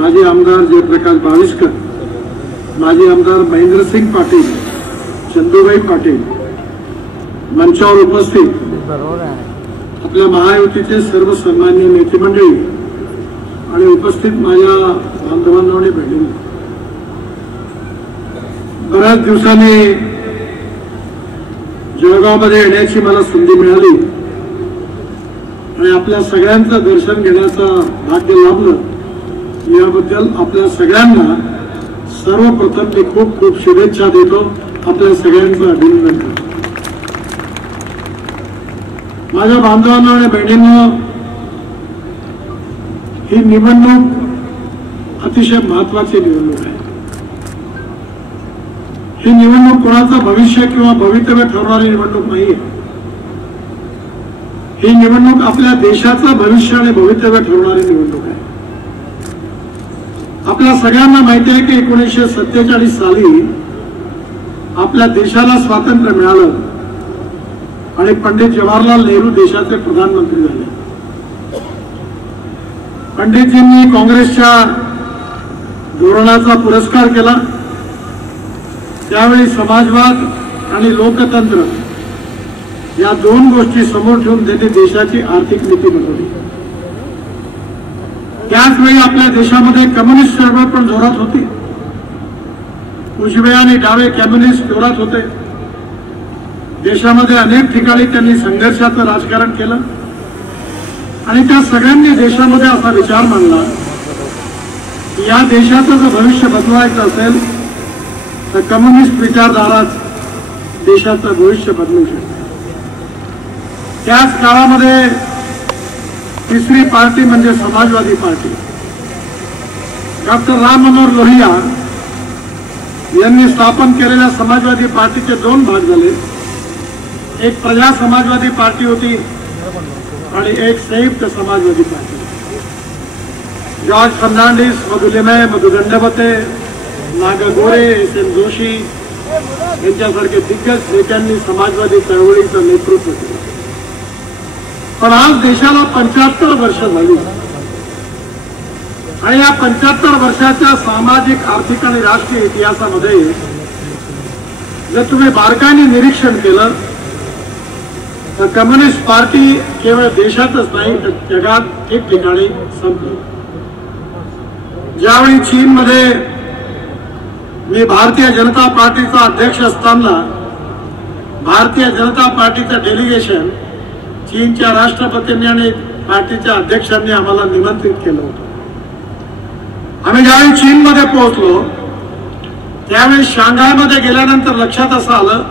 माजी आमदार जयप्रकाश बाविस्कर, माजी आमदार महेंद्रसिंग पाटील, चंदूबाई पाटील, मंचावर उपस्थित आपल्या महायुतीचे सर्व सन्माननीय नेते मंडळी आणि उपस्थित माझ्या बांधवांना आणि बहिणींना, बऱ्याच दिवसांनी जळगावमध्ये येण्याची मला संधी मिळाली आणि आपल्या सगळ्यांचं दर्शन घेण्याचं भाग्य लाभलं, याबद्दल आपल्या सगळ्यांना सर्वप्रथम मी खूप खूप शुभेच्छा देतो, आपल्या सगळ्यांचं अभिनंदन करतो. माझ्या बांधवांना आणि बहिणींना, ही निवडणूक अतिशय महत्वाची निवडणूक आहे. ही निवडणूक कोणाचं भविष्य किंवा भवितव्य ठरवणारी निवडणूक नाहीये. ही निवडणूक आपल्या देशाचं भविष्य आणि भवितव्य ठरवणारी निवडणूक आहे. आपल्या सगळ्यांना माहिती आहे की 1947 साली आपल्या देशाला स्वातंत्र्य मिळालं आणि पंडित जवाहरलाल नेहरू देशाचे प्रधानमंत्री झाले. पंडितजींनी काँग्रेसच्या धोरणाचा पुरस्कार केला. त्यावेळी समाजवाद आणि लोकतंत्र या दोन गोष्टी समोर ठेवून त्यांनी देशाची आर्थिक नीती बनवली. त्याच वेळी आपल्या देशामध्ये कम्युनिस्ट चळवळ पण जोरात होती. उजवे आणि डावे कम्युनिस्ट जोरात होते. देशामध्ये अनेक ठिकाणी त्यांनी संघर्षाचं राजकारण केलं आणि त्या सगळ्यांनी देशामध्ये असा विचार मांडला की या देशाचं जर भविष्य बदलवायचं असेल तर कम्युनिस्ट विचारधाराच देशाचं भविष्य बदलू शकते. त्याच काळामध्ये तिसरी पार्टी म्हणजे समाजवादी पार्टी, डॉक्टर राम मनोहर लोहिया यांनी स्थापन केलेल्या समाजवादी पार्टीचे दोन भाग झाले. एक प्रजा समाजवादी पार्टी होती आणि एक संयुक्त समाजवादी पार्टी. जॉर्ज फर्नांडिस, मधु लिमय, मधु दंडवते, नागा गोरे, एस एम जोशी यांच्यासारखे दिग्गज नेत्यांनी समाजवादी चळवळीचं नेतृत्व केलं. पण आज देशाला 75 वर्ष झाली आणि या 75 वर्षाच्या सामाजिक, आर्थिक आणि राजकीय इतिहासामध्ये जर तुम्ही बारकाईने निरीक्षण केलं तर कम्युनिस्ट पार्टी केवळ देशातच नाही तर जगात ठिकठिकाणी संपली. ज्यावेळी चीनमध्ये मी भारतीय जनता पार्टीचा अध्यक्ष असताना भारतीय जनता पार्टीचं डेलिगेशन चीनच्या राष्ट्रपतींनी आणि पार्टीच्या अध्यक्षांनी आम्हाला निमंत्रित केलं होतं. आम्ही ज्यावेळी चीनमध्ये पोहोचलो त्यावेळी शांघायमध्ये गेल्यानंतर लक्षात असं आलं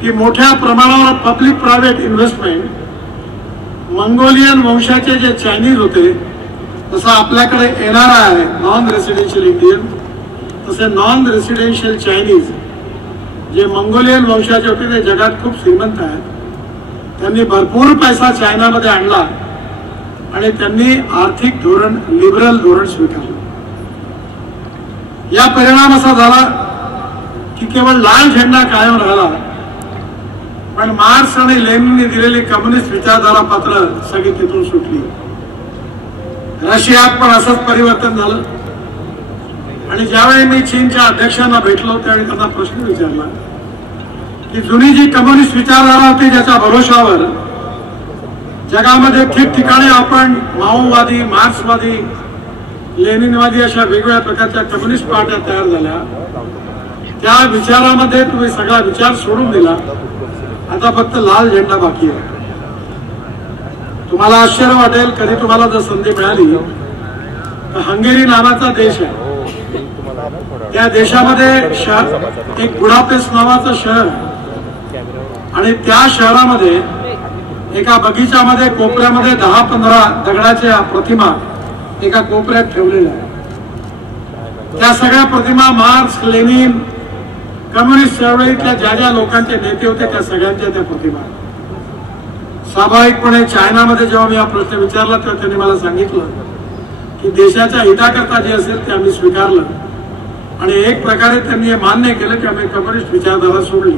की मोठ्या प्रमाणावर पब्लिक प्रायव्हेट इन्व्हेस्टमेंट मंगोलियन वंशाचे जे चायनीज होते, तसं आपल्याकडे NRI आहे, नॉन रेसिडेन्शियल इंडियन, तसे नॉन रेसिडेन्शियल चायनीज जे मंगोलियन वंशाचे होते ते जगात खूप श्रीमंत आहेत. त्यांनी भरपूर पैसा चायनामध्ये आणला आणि त्यांनी आर्थिक धोरण, लिबरल धोरण स्वीकारलं. या परिणाम असा झाला की केवळ लाल झेंडा कायम राहिला पण मार्क्स आणि लेनिनने दिलेली कम्युनिस्ट विचारधारा पत्र सगळी तिथून सुटली. रशियात पण असंच परिवर्तन झालं आणि ज्यावेळी मी चीनच्या अध्यक्षांना भेटलो त्यावेळी त्यांना प्रश्न विचारला की जुनी जी कम्युनिस्ट विचारधारा होती ज्याच्या भरोशावर जगामध्ये ठिकठिकाणी आपण माओवादी, मार्क्सवादी, लेनिनवादी अशा वेगवेगळ्या प्रकारच्या कम्युनिस्ट पार्ट्या तयार झाल्या, त्या विचारामध्ये तुम्ही सगळा विचार सोडून दिला. आता फक्त लाल झेंडा बाकी आहे. तुम्हाला आश्चर्य वाटेल, कधी तुम्हाला जर संधी मिळाली तर हंगेरी नावाचा देश आहे त्या देशामध्ये एक बुडापेस्ट नावाचं शहर आणि त्या शहरामध्ये एका बगीच्यामध्ये कोपऱ्यामध्ये 10-15 दगडाच्या प्रतिमा एका कोपऱ्यात ठेवलेल्या. त्या सगळ्या प्रतिमा मार्क्स, लेनिन, कम्युनिस्ट चळवळीतल्या ज्या ज्या लोकांचे नेते होते त्या सगळ्यांच्या त्या प्रतिमा. स्वाभाविकपणे चायनामध्ये जेव्हा मी हा प्रश्न विचारला तेव्हा त्यांनी मला सांगितलं की देशाच्या हिताकरता जे असेल ते आम्ही स्वीकारलं आणि एक प्रकारे त्यांनी हे मान्य केलं की आम्ही कम्युनिस्ट विचारधारा सोडली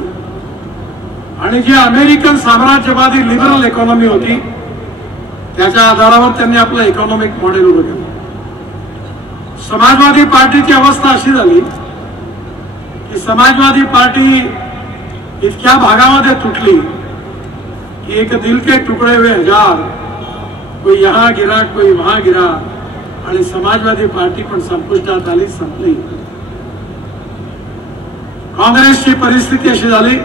आणि जी अमेरिकन साम्राज्यवादी लिबरल इकॉनॉमी होती त्याच्या आधारावर त्यांनी आपलं इकॉनॉमिक मॉडेल उभं केलं. समाजवादी पार्टीची अवस्था अशी झाली की समाजवादी पार्टी इतक्या भागामध्ये तुटली कि एक दिल के टुकड़े हुए हजार, कोई यहां गिरा कोई वहां गिरा आणि समाजवादी पार्टी पण संपुष्टात आली, संपली. काँग्रेसची परिस्थिती अशी झाली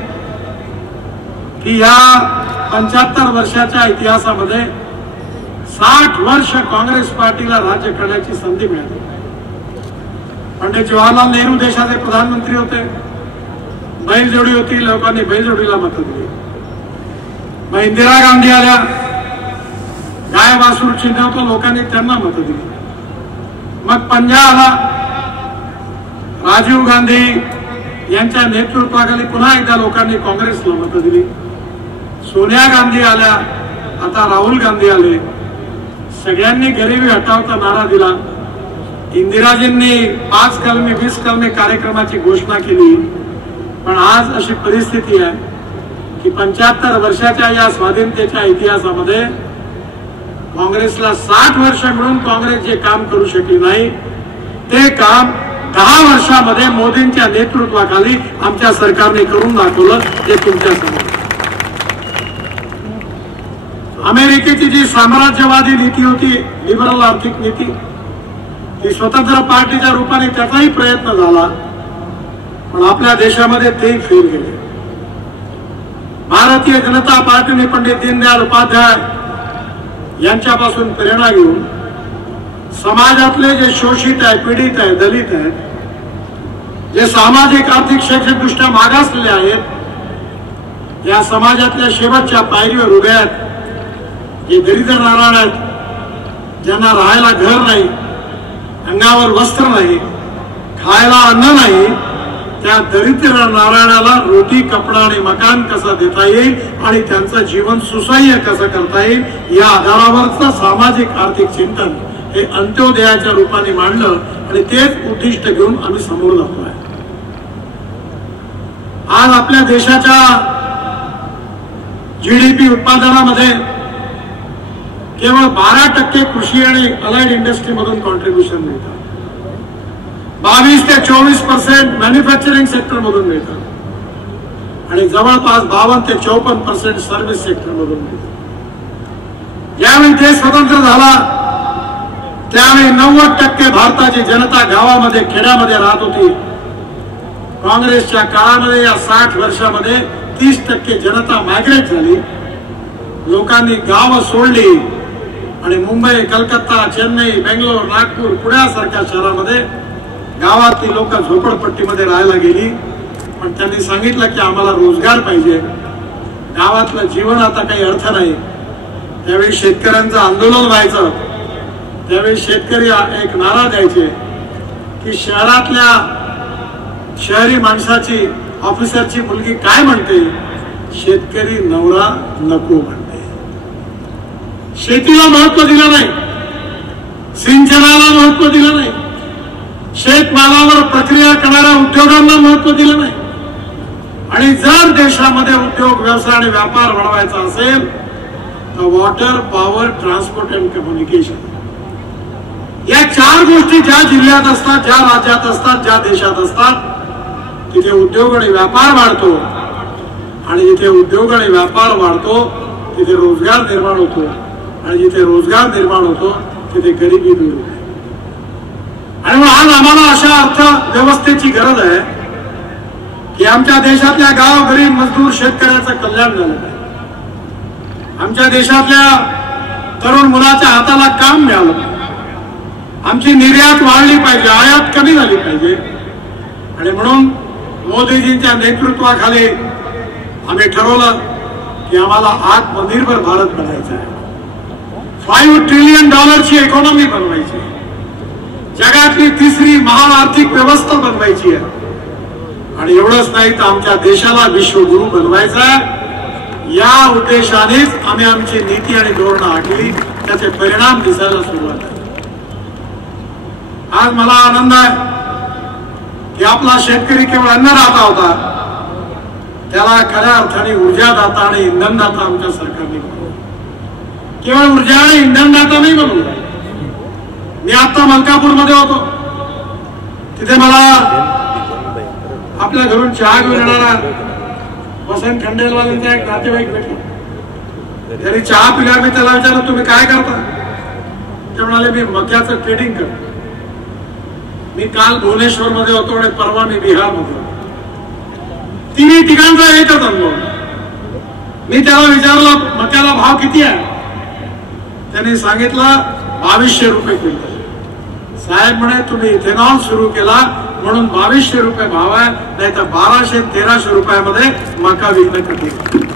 की या 75 वर्षाच्या इतिहासामध्ये 60 वर्ष काँग्रेस पार्टीला राज्य करण्याची संधी मिळाली. पंडित जवाहरलाल नेहरू देशाचे प्रधानमंत्री होते, बैलजोडी होती, लोकांनी बैलजोडीला मतं दिली. मग इंदिरा गांधी आल्या, गाय वासूर चिन्ह होतं, लोकांनी त्यांना मतं दिली. मग पंजा आला, राजीव गांधी यांच्या नेतृत्वाखाली पुन्हा एकदा लोकांनी काँग्रेसला मतं दिली. सोनिया गांधी आल्या, आता राहुल गांधी आले. सगळ्यांनी गरिबी हटावचा नारा दिला. इंदिराजींनी 5 कलमी 20 कलमी कार्यक्रमाची घोषणा केली. पण आज अशी परिस्थिती आहे की 75 वर्षाच्या या स्वाधीनतेच्या इतिहासामध्ये काँग्रेसला 60 वर्ष मिळून काँग्रेस जे काम करू शकली नाही ते काम 10 वर्षामध्ये मोदींच्या नेतृत्वाखाली आमच्या सरकारने करून दाखवलं. ते तुमच्या समोर. अमेरिकेची जी साम्राज्यवादी नीती होती, लिबरल आर्थिक नीती, ती स्वतंत्र पार्टीच्या रूपाने त्याचाही प्रयत्न झाला पण आपल्या देशामध्ये तेही फेल गेले. भारतीय जनता पार्टीने पंडित दीनदयाळ उपाध्याय यांच्यापासून प्रेरणा घेऊन समाजातले जे शोषित आहे, पीडित आहे, दलित आहेत, जे सामाजिक आर्थिक शैक्षणिक दृष्ट्या मागासलेले आहेत, या समाजातल्या शेवटच्या पायरीवर उभे आहेत, जे दरिद्र नारायण आहेत, ज्यांना राहायला घर नाही, अंगावर वस्त्र नाही, खायला अन्न नाही, त्या दरिद्र नारायणाला रोटी, कपडा आणि मकान कसं देता येईल आणि त्यांचं जीवन सुसह्य कसं करता येईल या आधारावरचं सामाजिक आर्थिक चिंतन हे अंत्योदयाच्या रूपाने मांडलं आणि तेच उद्दिष्ट घेऊन आम्ही समोर जातो आहे. आज आपल्या देशाच्या GDP उत्पादनामध्ये केवळ 12% कृषी आणि अलाइड इंडस्ट्री मधून कॉन्ट्रीब्युशन मिळतात. 22 ते 24% मॅन्युफॅक्चरिंग सेक्टर मधून मिळतात आणि जवळपास 52 ते 54% सर्व्हिस सेक्टर मधून मिळतात. ज्यावेळी ते स्वतंत्र झाला त्यावेळी 90% भारताची जनता गावामध्ये खेड्यामध्ये राहत होती. काँग्रेसच्या काळामध्ये या 60 वर्षामध्ये 30% जनता मायग्रेट झाली. लोकांनी गावं सोडली आणि मुंबई, कलकत्ता, चेन्नई, बेंगलोर, नागपूर, पुण्यासारख्या शहरामध्ये गावातली लोक झोपडपट्टीमध्ये राहायला गेली. पण त्यांनी सांगितलं की आम्हाला रोजगार पाहिजे, गावातलं जीवन आता काही अर्थ नाही. त्यावेळी शेतकऱ्यांचं आंदोलन व्हायचं. त्यावेळी शेतकरी एक नारा द्यायचे की शहरातल्या शहरी माणसाची, ऑफिसरची मुलगी काय म्हणते, शेतकरी नवरा नको म्हणते. शेतीला महत्व दिलं नाही, सिंचनाला महत्व दिलं नाही, शेतमालावर प्रक्रिया करणाऱ्या उद्योगांना महत्व दिलं नाही. आणि जर देशामध्ये उद्योग, व्यवसाय आणि व्यापार वाढवायचा असेल तर water, power, transport and communication या 4 गोष्टी ज्या जिल्ह्यात असतात, ज्या राज्यात असतात, ज्या देशात असतात तिथे उद्योग आणि व्यापार वाढतो आणि जिथे उद्योग आणि व्यापार वाढतो तिथे रोजगार निर्माण होतो आणि जिथे रोजगार निर्माण होतो तिथे गरिबी दूर होते. आणि आज आम्हाला अशा अर्थव्यवस्थेची गरज आहे की आमच्या देशातल्या गाव, गरीब, मजदूर, शेतकऱ्याचं कल्याण झालं पाहिजे. आमच्या देशातल्या तरुण मुलाच्या हाताला काम मिळालं पाहिजे. आमची निर्यात वाढली पाहिजे, आयात आयात कमी झाली पाहिजे आणि म्हणून मोदीजींच्या नेतृत्वाखाली आम्ही ठरवलं की आम्हाला आत्मनिर्भर भारत बनायचा आहे. $5 ट्रिलियन इकॉनॉमी बनवायची, जगातली तिसरी महान आर्थिक व्यवस्था बनवायची आहे आणि एवढंच नाही तर आमच्या देशाला विश्वगुरू बनवायचा आहे. या उद्देशानेच आम्ही आमची नीती आणि धोरणं आखली, त्याचे परिणाम दिसायला सुरुवात झाली. आज मला आनंद आहे की आपला शेतकरी केवळ अन्नदाता होता, त्याला खऱ्या अर्थाने ऊर्जादाता आणि इंधनदाता आमच्या सरकारने बनवलं. केवळ ऊर्जा आणि इंधनदाता नाही बनवलं. मी आता मलकापूरमध्ये होतो, तिथे मला आपल्या घरून चहा घेऊन येणारा वसंत खंडेलवाल्यांचा एक नातेवाईक भेटला. त्यांनी चहा पिल्यावर मी त्याला विचारलं, तुम्ही काय करता? ते म्हणाले, मी मक्याचं ट्रेडिंग करतो. मी काल भुवनेश्वर मध्ये होतो आणि परवा मी बिहार मध्ये होतो. तिन्ही ठिकाणचा एकच अनुभव. मी त्याला विचारलं, मक्याला भाव किती आहे? त्यांनी सांगितलं 2200 रुपये क्विंटल. साहेब म्हणे, तुम्ही इथेनॉल सुरू केला म्हणून 2200 रुपये भाव आहे, नाही तर 1200-1300 रुपयामध्ये मका विकणं कठीण.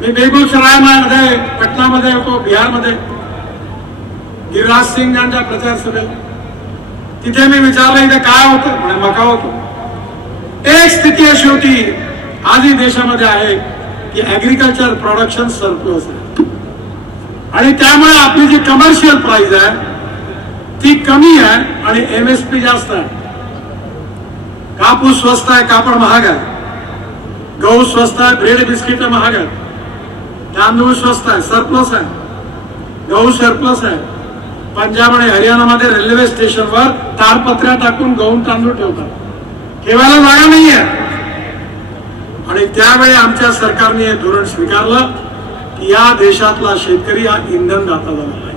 मी बेगुसराय मध्ये, पटनामध्ये होतो, बिहारमध्ये गिरिराज सिंग यांच्या प्रचार सभेला. तिथे मी विचारलं, इथे काय होतं? म्हणे मका होतो. एक स्थिती अशी होती आजही देशामध्ये आहे की ऍग्रिकल्चर प्रोडक्शन सरप्लस आहे आणि त्यामुळे आपली जी कमर्शियल प्राइस आहे ती कमी आहे आणि MSP जास्त आहे. कापूस स्वस्त आहे, कापड महाग आहे. गहू स्वस्त आहे, ब्रेड बिस्किट महाग आहे. तांदूळ स्वस्त आहे, सरप्लस आहे. गहू सरप्लस आहे. पंजाब आणि हरियाणामध्ये रेल्वे स्टेशनवर ताडपत्र्या टाकून गहू तांदूळ ठेवतात, ठेवायला जागा नाही आहे. आणि त्यावेळी आमच्या सरकारने हे धोरण स्वीकारलं की या देशातला शेतकरी हा इंधनदाता झाला पाहिजे.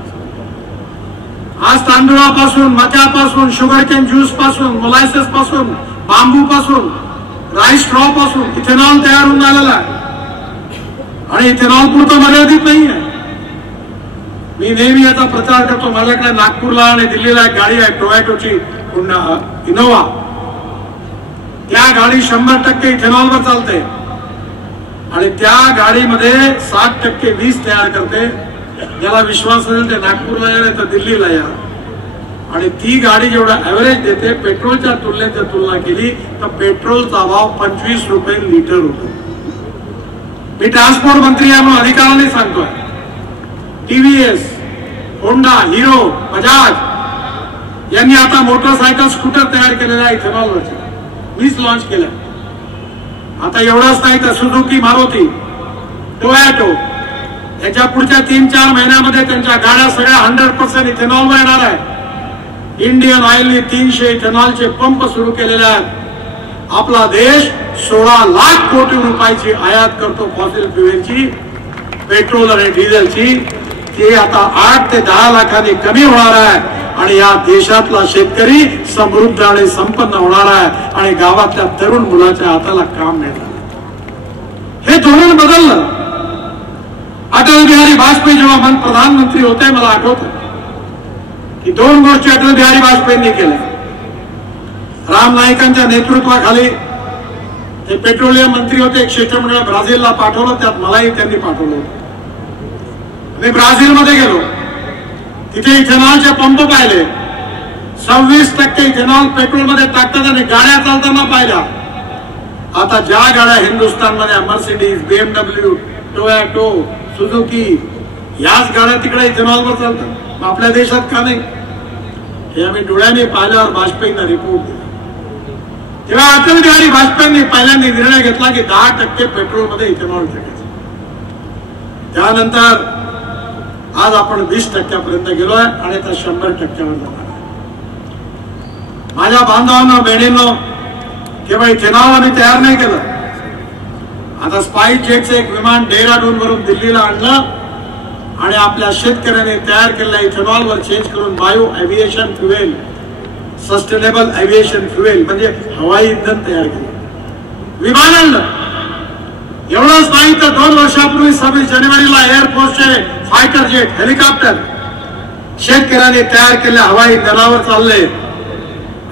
आज तांदूळापासून, मक्यापासून, शुगरकेन ज्यूस पासून, मोलायसेस पासून, बांबू पासून, राईस स्ट्रॉ पासून इथेनॉल तयार होऊन आलेला आहे आणि इथेनॉल पुरतं मर्यादित नाही आहे. मी नेहमी याचा प्रचार करतो. माझ्याकडे नागपूरला आणि दिल्लीला एक गाडी आहे, टोमॅटोची इनोवा. त्या गाडी 100% इथेनॉलवर चालते आणि त्या गाडीमध्ये 60% वीज तयार करते. ज्याला विश्वास असेल ते नागपूरला या, नाही तर दिल्लीला या. आणि ती गाडी जेवढा ऍव्हरेज देते पेट्रोलच्या तुलनेत जर तुलना केली तर पेट्रोलचा भाव 25 रुपये लिटर होतो. मी ट्रान्सपोर्ट मंत्री आहे म्हणून अधिकाराने सांगतोय, TVS, होंडा, हिरो, बजाज यांनी आता मोटरसायकल, स्कूटर तयार केलेला आहे इथेनॉलवरचे. मीच लॉन्च केलं. आता एवढंच नाही तर सुझुकी, मारुती, टोयोटो याच्या पुढच्या 3-4 महिन्यामध्ये त्यांच्या गाड्या सगळ्या 100% इथेनॉलवर येणार आहे. इंडियन ऑइलने 300 इथेनॉलचे पंप सुरू केलेले आहेत. आपला देश 16 लाख कोटी रुपयाची आयात करतो फॉसिल फ्युएलची, पेट्रोल आणि डिझेलची. ते आता 8 ते 10 लाखांनी कमी होणार आहे आणि या देशातला शेतकरी समृद्ध आणि संपन्न होणार आहे आणि गावातल्या तरुण मुलाच्या हाताला काम मिळणार. हे धोरण बदललं. अटल बिहारी वाजपेयी जेव्हा प्रधानमंत्री होते, मला आठवतं की 2 गोष्टी अटल बिहारी वाजपेयींनी केल्या. राम नाईकांच्या नेतृत्वाखाली ते पेट्रोलियम मंत्री होते, एक शिष्टमंडळ ब्राझीलला पाठवलं, त्यात मलाही त्यांनी पाठवलं. मी ब्राझीलमध्ये गेलो, तिथे इथेनॉलचे पंप पाहिले. 26% इथेनॉल पेट्रोलमध्ये टाकतात आणि गाड्या चालताना पाहिल्या. आता ज्या गाड्या हिंदुस्थानमध्ये मर्सिडीज, BMW, टोयोटो, सुझुकी याच गाड्या तिकडे इथेनॉलवर चालतात, आपल्या देशात का नाही? हे आम्ही डोळ्याने पाहिल्यावर वाजपेयींना रिपोर्ट दिला. तेव्हा अटल बिहारी वाजपेयींनी पहिल्यांदा निर्णय घेतला की 10% पेट्रोलमध्ये इथेनॉल टाकायचं. त्यानंतर आज आपण 20% गेलोय आणि आता 100%वर जाणार. माझ्या बांधवांनो, बहिणींनो, केवळ इथेनॉल आम्ही तयार नाही केलं. आता स्पाइस जेटचं एक विमान डेहराडून वरून दिल्लीला आणलं आणि आपल्या शेतकऱ्यांनी तयार केलेल्या इथेनॉलवर चेंज करून bio aviation fuel, sustainable aviation fuel म्हणजे हवाई इंधन तयार केलं. विमान आणलं. एवढंच नाही तर 2 वर्षापूर्वी 26 जानेवारीला एअरफोर्सचे फायटर जेट, हेलिकॉप्टर शेतकऱ्यांनी तयार केलेल्या हवाई दलावर चालले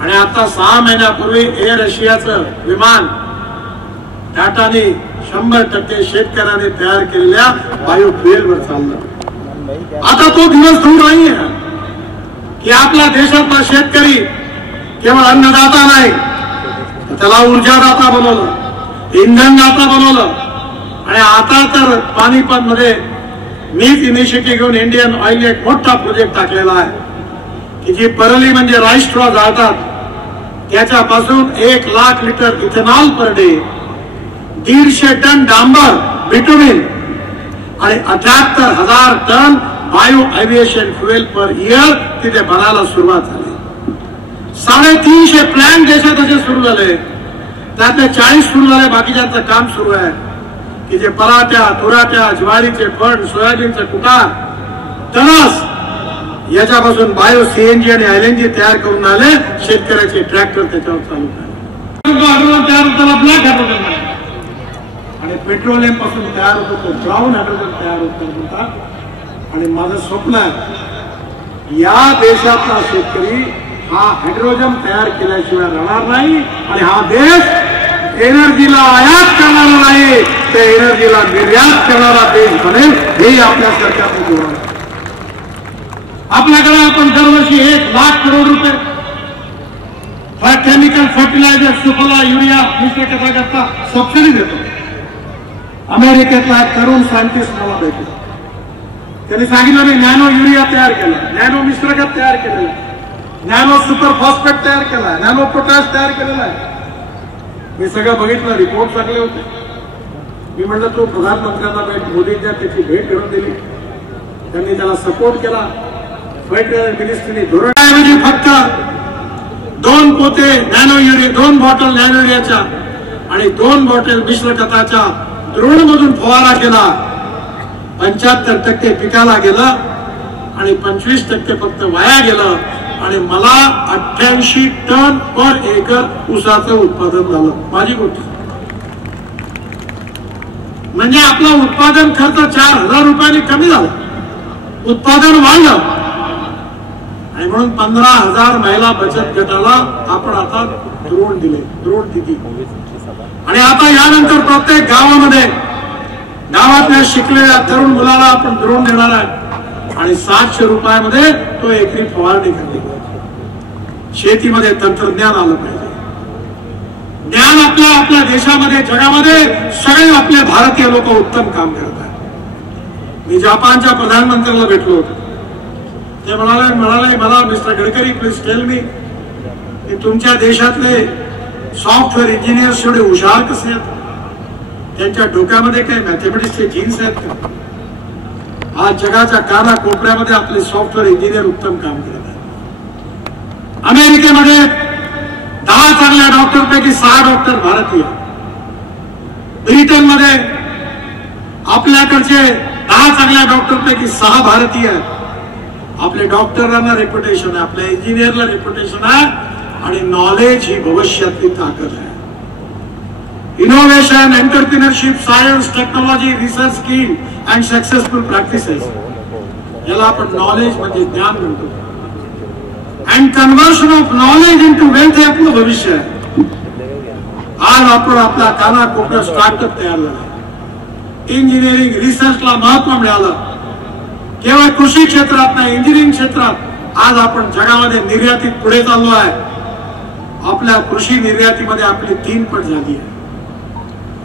आणि आता 6 महिन्यापूर्वी एअर एशियाचं विमान टाटाने 100% शेतकऱ्यांनी तयार केलेल्या बायोफ्युएलवर चाललं। आता तो दिवस दूर नाहीये की आपल्या देशातला शेतकरी केवळ अन्नदाता नाही, त्याला ऊर्जादाता बनवलं, इंधनदाता बनवलं आणि आता तर पानिपत मध्ये मीच इनिशिएटिव्ह घेऊन इंडियन ऑइल एक मोठा प्रोजेक्ट टाकलेला आहे की जी परली म्हणजे राईस स्ट्रॉ जाळतात त्याच्यापासून 1 lakh litre ethanol per day, 150 ton डांबर बिटुमिन आणि 78,000 ton bio aviation fuel per year तिथे बनायला सुरुवात झाली। 350 प्लॅन देशात असे सुरू झाले, त्यातले 40 सुरू झाले, बाकीच्यांचं काम सुरू आहे की जे पराठ्या, तुराट्या, ज्वारीचे फंड, सोयाबीनचे कुटार, तणस याच्यापासून बायो सीएनजी आणि एलएनजी तयार करून आले, शेतकऱ्याचे ट्रॅक्टर त्याच्यावर चालू झाले। तयार होताना ब्लॅक हायड्रोजन आणि पेट्रोलियम पासून तयार होतो ब्राऊन हायड्रोजन तयार होतो। आणि माझं स्वप्न आहे या देशातला शेतकरी हा हायड्रोजन तयार केल्याशिवाय राहणार नाही आणि हा देश एनर्जीला आयात करणारा नाही तर एनर्जीला निर्यात करणारा देश बनेल, हे आपल्या सरकारचं धोरण आहे। आपल्याकडे आपण दरवर्षी 1 लाख करोड रुपये केमिकल फर्टिलायझर, सुफला, युरिया मिश्र खताकरता सबसिडी देतो। अमेरिकेतला एक तरुण सायंटिस्ट मला भेटला, त्यांनी सांगितलं मी नॅनो युरिया तयार केला, नॅनो मिश्र खत तयार केलेला, नॅनो सुपर फॉस्फेट तयार केला, नॅनो पोटॅश तयार केलेला आहे। मी सगळं बघितलं, रिपोर्ट चांगले होते। मी म्हटलं तो प्रधानमंत्र्यांना भेट, मोदींच्या त्याची भेट घेऊन दिली, त्यांनी त्याला सपोर्ट केला। फेडरल मिनिस्ट्रीने धोरणाऐवजी फक्त 2 पोते नॅनो युरिया, 2 बॉटल नॅनो युरियाच्या आणि 2 बॉटल मिश्र खताच्या द्रोणमधून फवारा केला। 75% पिकाला गेलं आणि 25% फक्त वाया गेलं आणि मला 88 टन पर एकर ऊसाचं उत्पादन झालं। माझी गोष्ट म्हणजे आपला उत्पादन खर्च 4,000 रुपयांनी कमी झाला, उत्पादन वाढलं आणि म्हणून 15,000 महिला बचत गटाला आपण आता द्रोण दिले, द्रोण दिली आणि आता यानंतर प्रत्येक गावामध्ये गावातल्या शिकलेल्या तरुण मुलाला आपण द्रोण देणार आहे आणि 700 रुपयामध्ये तो एकरी फवारणी करते। शेतीमध्ये तंत्रज्ञान आलं पाहिजे, ज्ञान आपल्या देशामध्ये, जगामध्ये सगळे आपले भारतीय लोक उत्तम काम करत आहेत। मी जपानच्या प्रधानमंत्र्याला भेटलो होतो, ते म्हणाले मला mister Gadkari please tell me की तुमच्या देशातले सॉफ्टवेअर इंजिनियर्स एवढे हुशार कसे आहेत, त्यांच्या डोक्यामध्ये काही मॅथमॅटिक्सचे जीन्स आहेत का? आज जगाच्या कानाकोपऱ्यामध्ये आपले सॉफ्टवेअर इंजिनियर उत्तम काम करत आहेत। अमेरिकेमध्ये 10 चांगल्या डॉक्टरपैकी 6 डॉक्टर भारतीय, ब्रिटनमध्ये आपल्याकडचे 10 चांगल्या डॉक्टरपैकी 6 भारतीय आहेत। आपल्या डॉक्टरांना रेप्युटेशन आहे, आपल्या इंजिनियरला रेप्युटेशन आहे आणि नॉलेज ही भविष्यातली ताकद आहे। Innovation, entrepreneurship, science, technology, research skill and successful practices याला आपण नॉलेज म्हणजे ज्ञान म्हणतो। And conversion of knowledge into wealth हे आपलं भविष्य आहे। आज आपण आपल्या कानाकोपऱ्यात स्टार्टअप तयार झाला, इंजिनिअरिंग रिसर्चला महत्व मिळालं। केवळ कृषी क्षेत्रात नाही, इंजिनिअरिंग क्षेत्रात आज आपण जगामध्ये निर्यातीत पुढे चाललो आहे। आपल्या कृषी निर्यातीमध्ये आपली 3 पट झाली आहे,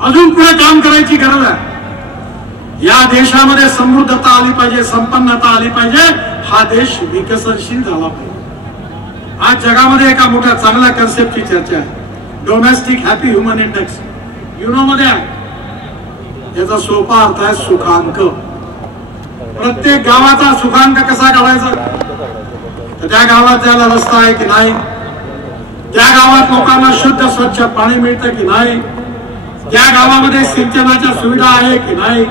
अजून पुढे काम करायची गरज आहे। या देशामध्ये समृद्धता आली पाहिजे, संपन्नता आली पाहिजे, हा देश विकसनशील झाला पाहिजे। आज जगामध्ये एका मोठ्या चांगल्या कन्सेप्टची चर्चा आहे, domestic happy human index, UNO मध्ये आहे। याचा सोपा अर्थ आहे सुखांक। प्रत्येक गावाचा सुखांक कसा काढायचा, तर त्या गावात जायला रस्ता आहे की नाही, त्या गावात लोकांना शुद्ध स्वच्छ पाणी मिळतं की नाही, त्या गावामध्ये सिंचनाच्या सुविधा आहे की नाही,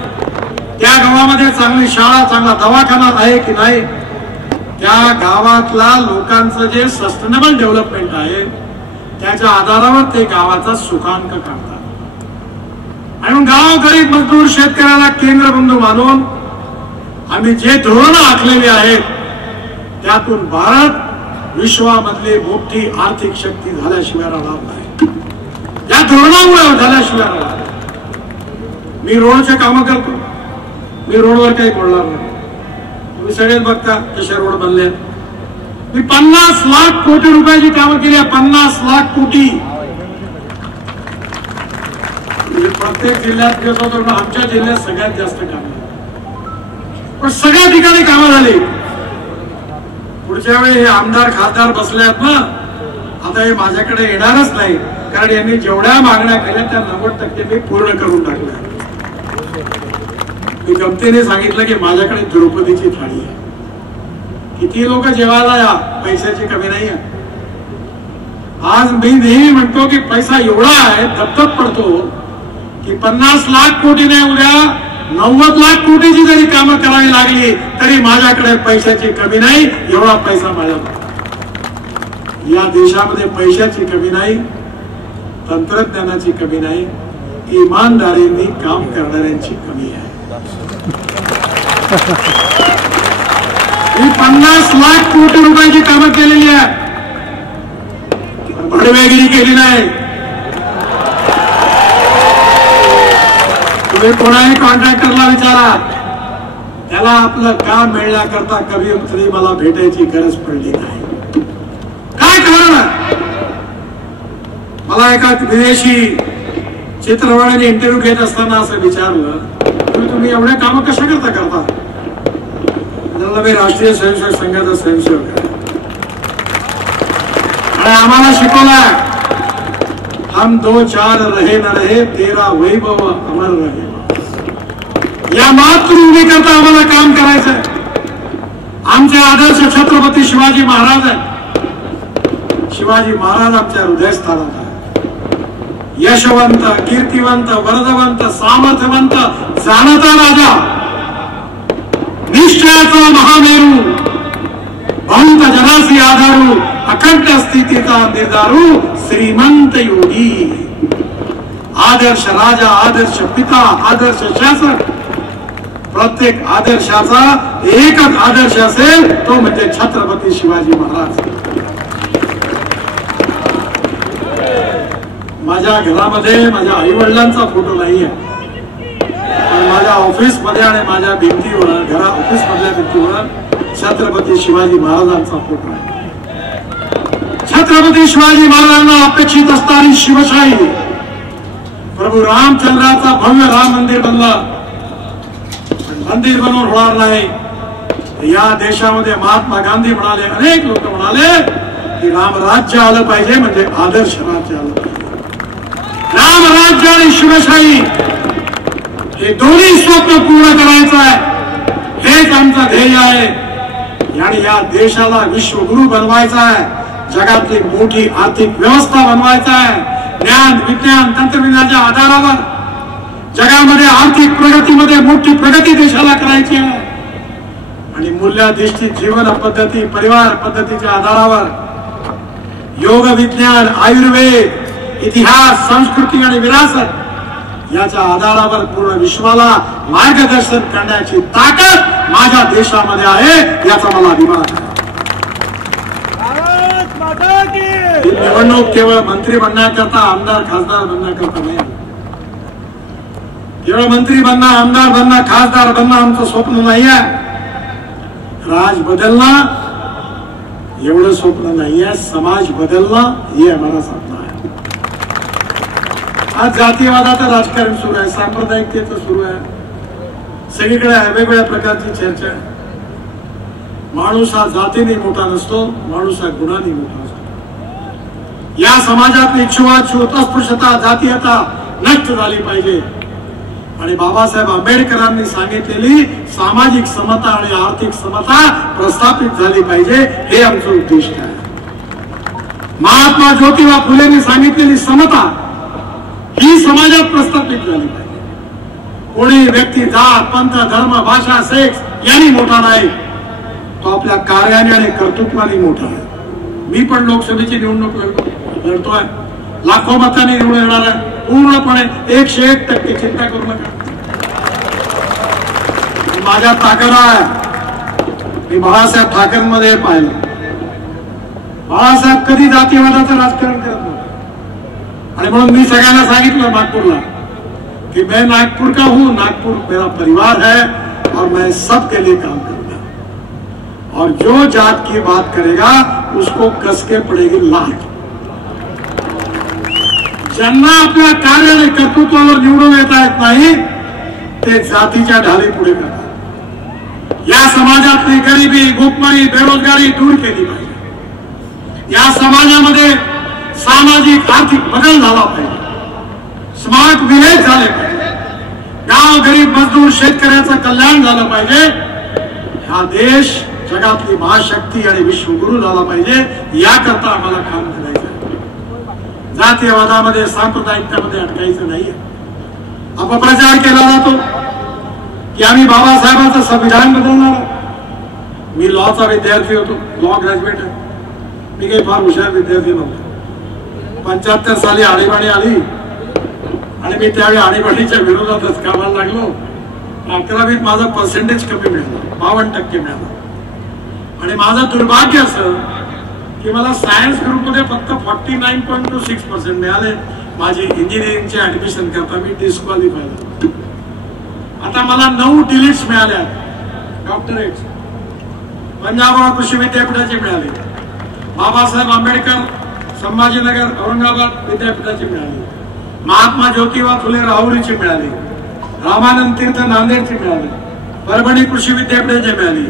त्या गावामध्ये चांगली शाळा, चांगला दवाखाना आहे की नाही, त्या गावातला लोकांचं जे सस्टेनेबल डेव्हलपमेंट आहे त्याच्या आधारावर ते गावाचा सुखांक काढतात। आणि गाव गरीब मजदूर शेतकऱ्याला केंद्रबिंदू मानून आम्ही जे धोरणं आखलेली आहेत त्यातून भारत विश्वामधली मोठी आर्थिक शक्ती झाल्याशिवाय राहणार नाही. या धोरणामुळे झाल्याशिवाय राहणार. मी रोडचे कामं करतो, मी रोडवर काही बोलणार नाही. तुम्ही सगळेच बघता कशा रोड बनले. मी 50 लाख कोटी रुपयाची कामं केली. 50 लाख कोटी. प्रत्येक जिल्ह्यात कसं होतं, आमच्या जिल्ह्यात सगळ्यात जास्त काम, पण सगळ्या ठिकाणी कामं झाली. पुढच्या वेळी हे आमदार खासदार बसले आहेत ना, आता हे माझ्याकडे येणारच नाही, कारण यांनी जेवढ्या मागण्या केल्या त्या 90% मी पूर्ण करून टाकल्या. मी गमतीने सांगितलं की माझ्याकडे द्रौपदीची थाळी आहे. किती लोक जेवायला या, पैशाची कमी नाही आहे. आज मी नेहमी म्हणतो की पैसा एवढा आहे, धपधप पडतो की 50 लाख कोटी नाही, उद्या 90 लाख कोटीची जरी कामं करावी लागली तरी माझ्याकडे पैशाची कमी नाही. एवढा पैसा माझ्याकडे. या देशामध्ये पैशाची कमी नाही, तंत्रज्ञानाची कमी नाही, इमानदारीने काम करणाऱ्यांची कमी आहे. ही 50 लाख कोटी रुपयाची कामं केलेली आहे, भडवेगिरी केली नाही. तुम्ही कोणाही कॉन्ट्रॅक्टरला विचारा, त्याला आपलं काम मिळण्याकरता कधी मला भेटायची गरज पडली नाही. काय कारण आहे? मला एका विदेशी चित्रपटाने इंटरव्ह्यू घेत असताना असं विचारलं, तुम्ही एवढ्या कामं कशा करता? त्याला मी राष्ट्रीय स्वयंसेवक संघाचा स्वयंसेवक आहे आणि आम्हाला शिकवला, हम 2 4 रहे न रहे, तेरा वैभव अमर रहे. या मातृभूमी करता आम्हाला काम करायचंय. आमचे आदर्श छत्रपती शिवाजी महाराज आहे. शिवाजी महाराज आमच्या हृदयस्थानात आहे. यशवंत, कीर्तिवंत, वरदवंत, सामर्थ्यवंत, जाणता राजा, निश्चयाचा महामेरू, भंत जनासी आधारू, अखंड स्थितीचा निर्धारू, श्रीमंत योगी. आदर्श राजा, आदर्श पिता, आदर्श शासक. प्रत्येक आदर्शाचा एकच आदर्श असेल, तो म्हणजे छत्रपती शिवाजी महाराज. माझ्या घरामध्ये माझ्या आई वडिलांचा फोटो नाहीये, पण माझ्या ऑफिसमध्ये आणि माझ्या भिंतीवर, ऑफिस मधल्या भिंतीवर छत्रपती शिवाजी महाराजांचा फोटो आहे. छत्रपती शिवाजी महाराजांना अपेक्षित असणारी शिवशाही, प्रभू रामचंद्राचा भव्य राम मंदिर बनलं, मंदिर बनवून होणार नाही. या देशामध्ये महात्मा गांधी म्हणाले, अनेक लोक म्हणाले की रामराज्य आलं पाहिजे, म्हणजे आदर्श राज्य आलं पाहिजे. रामराज्य आणि शिवशाही हे दोन्ही स्वप्न पूर्ण करायचं आहे, हेच आमचं ध्येय आहे. आणि या देशाला विश्वगुरु बनवायचा आहे, जगातली मोठी आर्थिक व्यवस्था बनवायचा आहे. ज्ञान, विज्ञान, तंत्रज्ञानाच्या आधारावर जगामध्ये आर्थिक प्रगतीमध्ये मोठी प्रगती देशाला करायची आहे. आणि मूल्याधिष्ठित जीवन पद्धती, परिवार पद्धतीच्या आधारावर योग, विज्ञान, आयुर्वेद, इतिहास, संस्कृती आणि विरासत याच्या आधारावर पूर्ण विश्वाला मार्गदर्शन करण्याची ताकद माझ्या देशामध्ये आहे, याचा मला अभिमान आहे. ही निवडणूक केवळ मंत्री बनण्याकरता, आमदार खासदार बनण्याकरता नाही. केवळ मंत्री बनणं, आमदार बनणं, खासदार बनणं आमचं स्वप्न नाही आहे. राज बदलणं एवढं स्वप्न नाही आहे, समाज बदलणं हे आम्हाला स्वप्न आहे. आज जातीयवादाचं राजकारण सुरू आहे, सांप्रदायिकतेचं सुरू आहे, सगळीकडे वेगवेगळ्या प्रकारची चर्चा आहे. माणूस हा जातीने मोठा नसतो, माणूस हा गुणाने मोठा असतो. या समाजात इच्छुवाद, अस्पृश्यता, जातीयता नष्ट झाली पाहिजे. आणि बाबासाहेब आंबेडकरांनी सांगितलेली सामाजिक समता आणि आर्थिक समता प्रस्थापित झाली पाहिजे, हे आमचं उद्दिष्ट आहे. महात्मा ज्योतिबा फुलेंनी सांगितलेली समता ही समाजात प्रस्थापित झाली पाहिजे. कोणी व्यक्ती जात, पंथ, धर्म, भाषा, सेक्स यांनी मोठा नाही, तो आपल्या कार्याने आणि कर्तृत्वाने मोठा आहे. मी पण लोकसभेची निवडणूक लढतोय, लाखो मतांनी निवडून येणार आहे, पूर्णपणे 101% चिंता करू नका. माझ्या ताकद आहे. मी बाळासाहेब ठाकरेंमध्ये पाहिलं. बाळासाहेब कधी जातीवादाचं राजकारण करत नव्हते आणि म्हणून मी सगळ्यांना सांगितलं नागपूरला कि मैं नागपुर का हूं, नागपुर मेरा परिवार है और मैं सबके लिए काम करूंगा और जो जात की बात करेगा उसको कस के पड़ेगी लात. ज्यांना आपल्या कार्य आणि कर्तृत्वावर निवडून येता येत नाही ते जातीच्या ढाली पुढे करतात. या समाजातली गरिबी, भूकमारी, बेरोजगारी दूर केली पाहिजे. या समाजामध्ये सामाजिक आर्थिक बदल झाला पाहिजे. स्मार्ट विलेज झाले पाहिजे. गाव गरीब मजदूर शेतकऱ्याचं कल्याण झालं पाहिजे. हा देश जगातली महाशक्ती आणि विश्वगुरु झाला पाहिजे. याकरता आम्हाला काम करायचं आहे. जातीयवादामध्ये सांप्रदायिकतामध्ये अटकायचं नाहीये. अपप्रचार केला जातो की आम्ही बाबासाहेबांचं संविधान बदलणार. मी लॉचा विद्यार्थी होतो, लॉ ग्रॅज्युएट आहे. मी काही फार हुशार विद्यार्थी नव्हतो. 75 साली आणीबाणी आली आणि मी त्यावेळी आणीबाणीच्या विरोधातच कामाला लागलो. 11वीत माझं पर्सेंटेज कमी मिळालं, 52% मिळालं. आणि माझं दुर्भाग्य असं की मला सायन्स ग्रुपमध्ये फक्त 49.26% मिळाले. माझी इंजिनिअरिंगचे ऍडमिशन करता मी डिस्क्वालिफाय झालो. आता मला 9 डिलीट्स मिळाल्या, डॉक्टरेट. पंजाबराव कृषी विद्यापीठाचे मिळाले. बाबासाहेब आंबेडकर संभाजीनगर औरंगाबाद विद्यापीठाचे मिळाले. महात्मा ज्योतिबा फुले राहुरीची मिळाली. रामानंद तीर्थ नांदेडची मिळाली. परभणी कृषी विद्यापीठाचे मिळाली.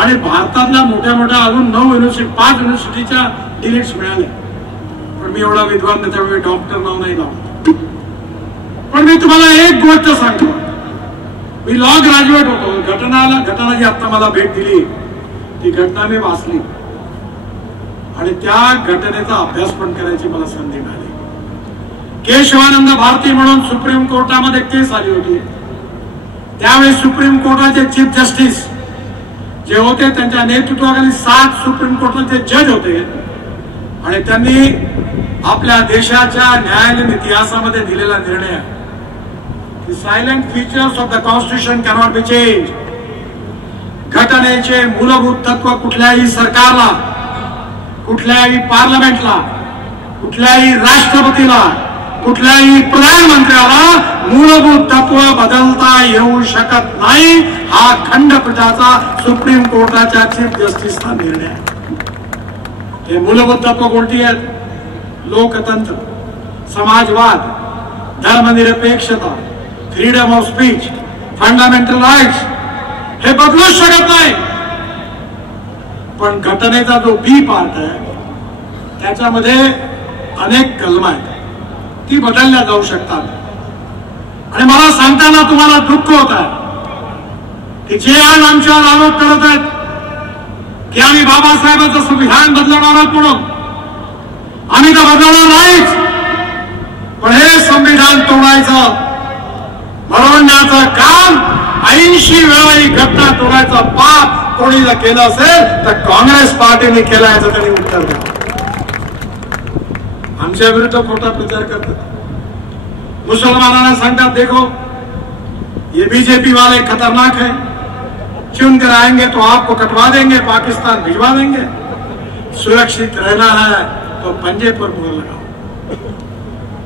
आणि भारतातल्या मोठ्या मोठ्या अजून 5 युनिव्हर्सिटीच्या डिलीट्स मिळाल्या. पण मी एवढा विद्वान नाही, त्यामुळे डॉक्टर नाव नाही लावत. पण मी तुम्हाला एक गोष्ट सांगतो, मी लॉ ग्रॅज्युएट होतो. घटना जी आता मला भेट दिली ती घटना मी वाचली आणि त्या घटनेचा अभ्यास पण करायची मला संधी मिळाली. केशवानंद भारती म्हणून सुप्रीम कोर्टामध्ये केस आली होती. त्यावेळी सुप्रीम कोर्टाचे चीफ जस्टिस जे होते त्यांच्या नेतृत्वाखाली 7 सुप्रीम कोर्टाचे जज होते आणि त्यांनी आपल्या देशाच्या न्यायालयीन इतिहासामध्ये दिलेला निर्णय की silent features of the constitution cannot be change. घटनेचे मूलभूत तत्व कुठल्याही सरकारला, कुठल्याही पार्लमेंटला, कुठल्याही राष्ट्रपतीला, कुठल्याही प्रधानमंत्र्याला मूलभूत तत्व बदलता येऊ शकत नाही. हा खंडपीठाचा सुप्रीम कोर्टाच्या चीफ जस्टिसचा निर्णय आहे. हे मूलभूत तत्व कोणती आहेत? लोकतंत्र, समाजवाद, धर्मनिरपेक्षता, freedom of speech, fundamental rights. हे बदलूच शकत नाही. पण घटनेचा जो बी पार्ट आहे त्याच्यामध्ये अनेक कलम आहेत, ती बदलल्या जाऊ शकतात. आणि मला सांगताना तुम्हाला दुःख होत आहे की जे आज आमच्यावर आरोप करत आहेत की आम्ही बाबासाहेबांचं संविधान बदलणार आहोत म्हणून, आम्ही तर बदलणार नाहीच. पण हे संविधान तोडायचं, भरवण्याचं काम 80 वेळा ही घटना तोडायचं पाप कोणी जर केलं असेल तर काँग्रेस पार्टीने केलं याचं त्यांनी उत्तर द्या. आमच्या विरुद्ध खोटा प्रचार करतात. मुसलमानांना सांगतात देखो ये बीजेपी वाले खतरनाक है, चुन कर आएंगे तो आपको कटवा देंगे, पाकिस्तान भिजवा देंगे. सुरक्षित रहना है तो पंजे पर मोहर लगाओ.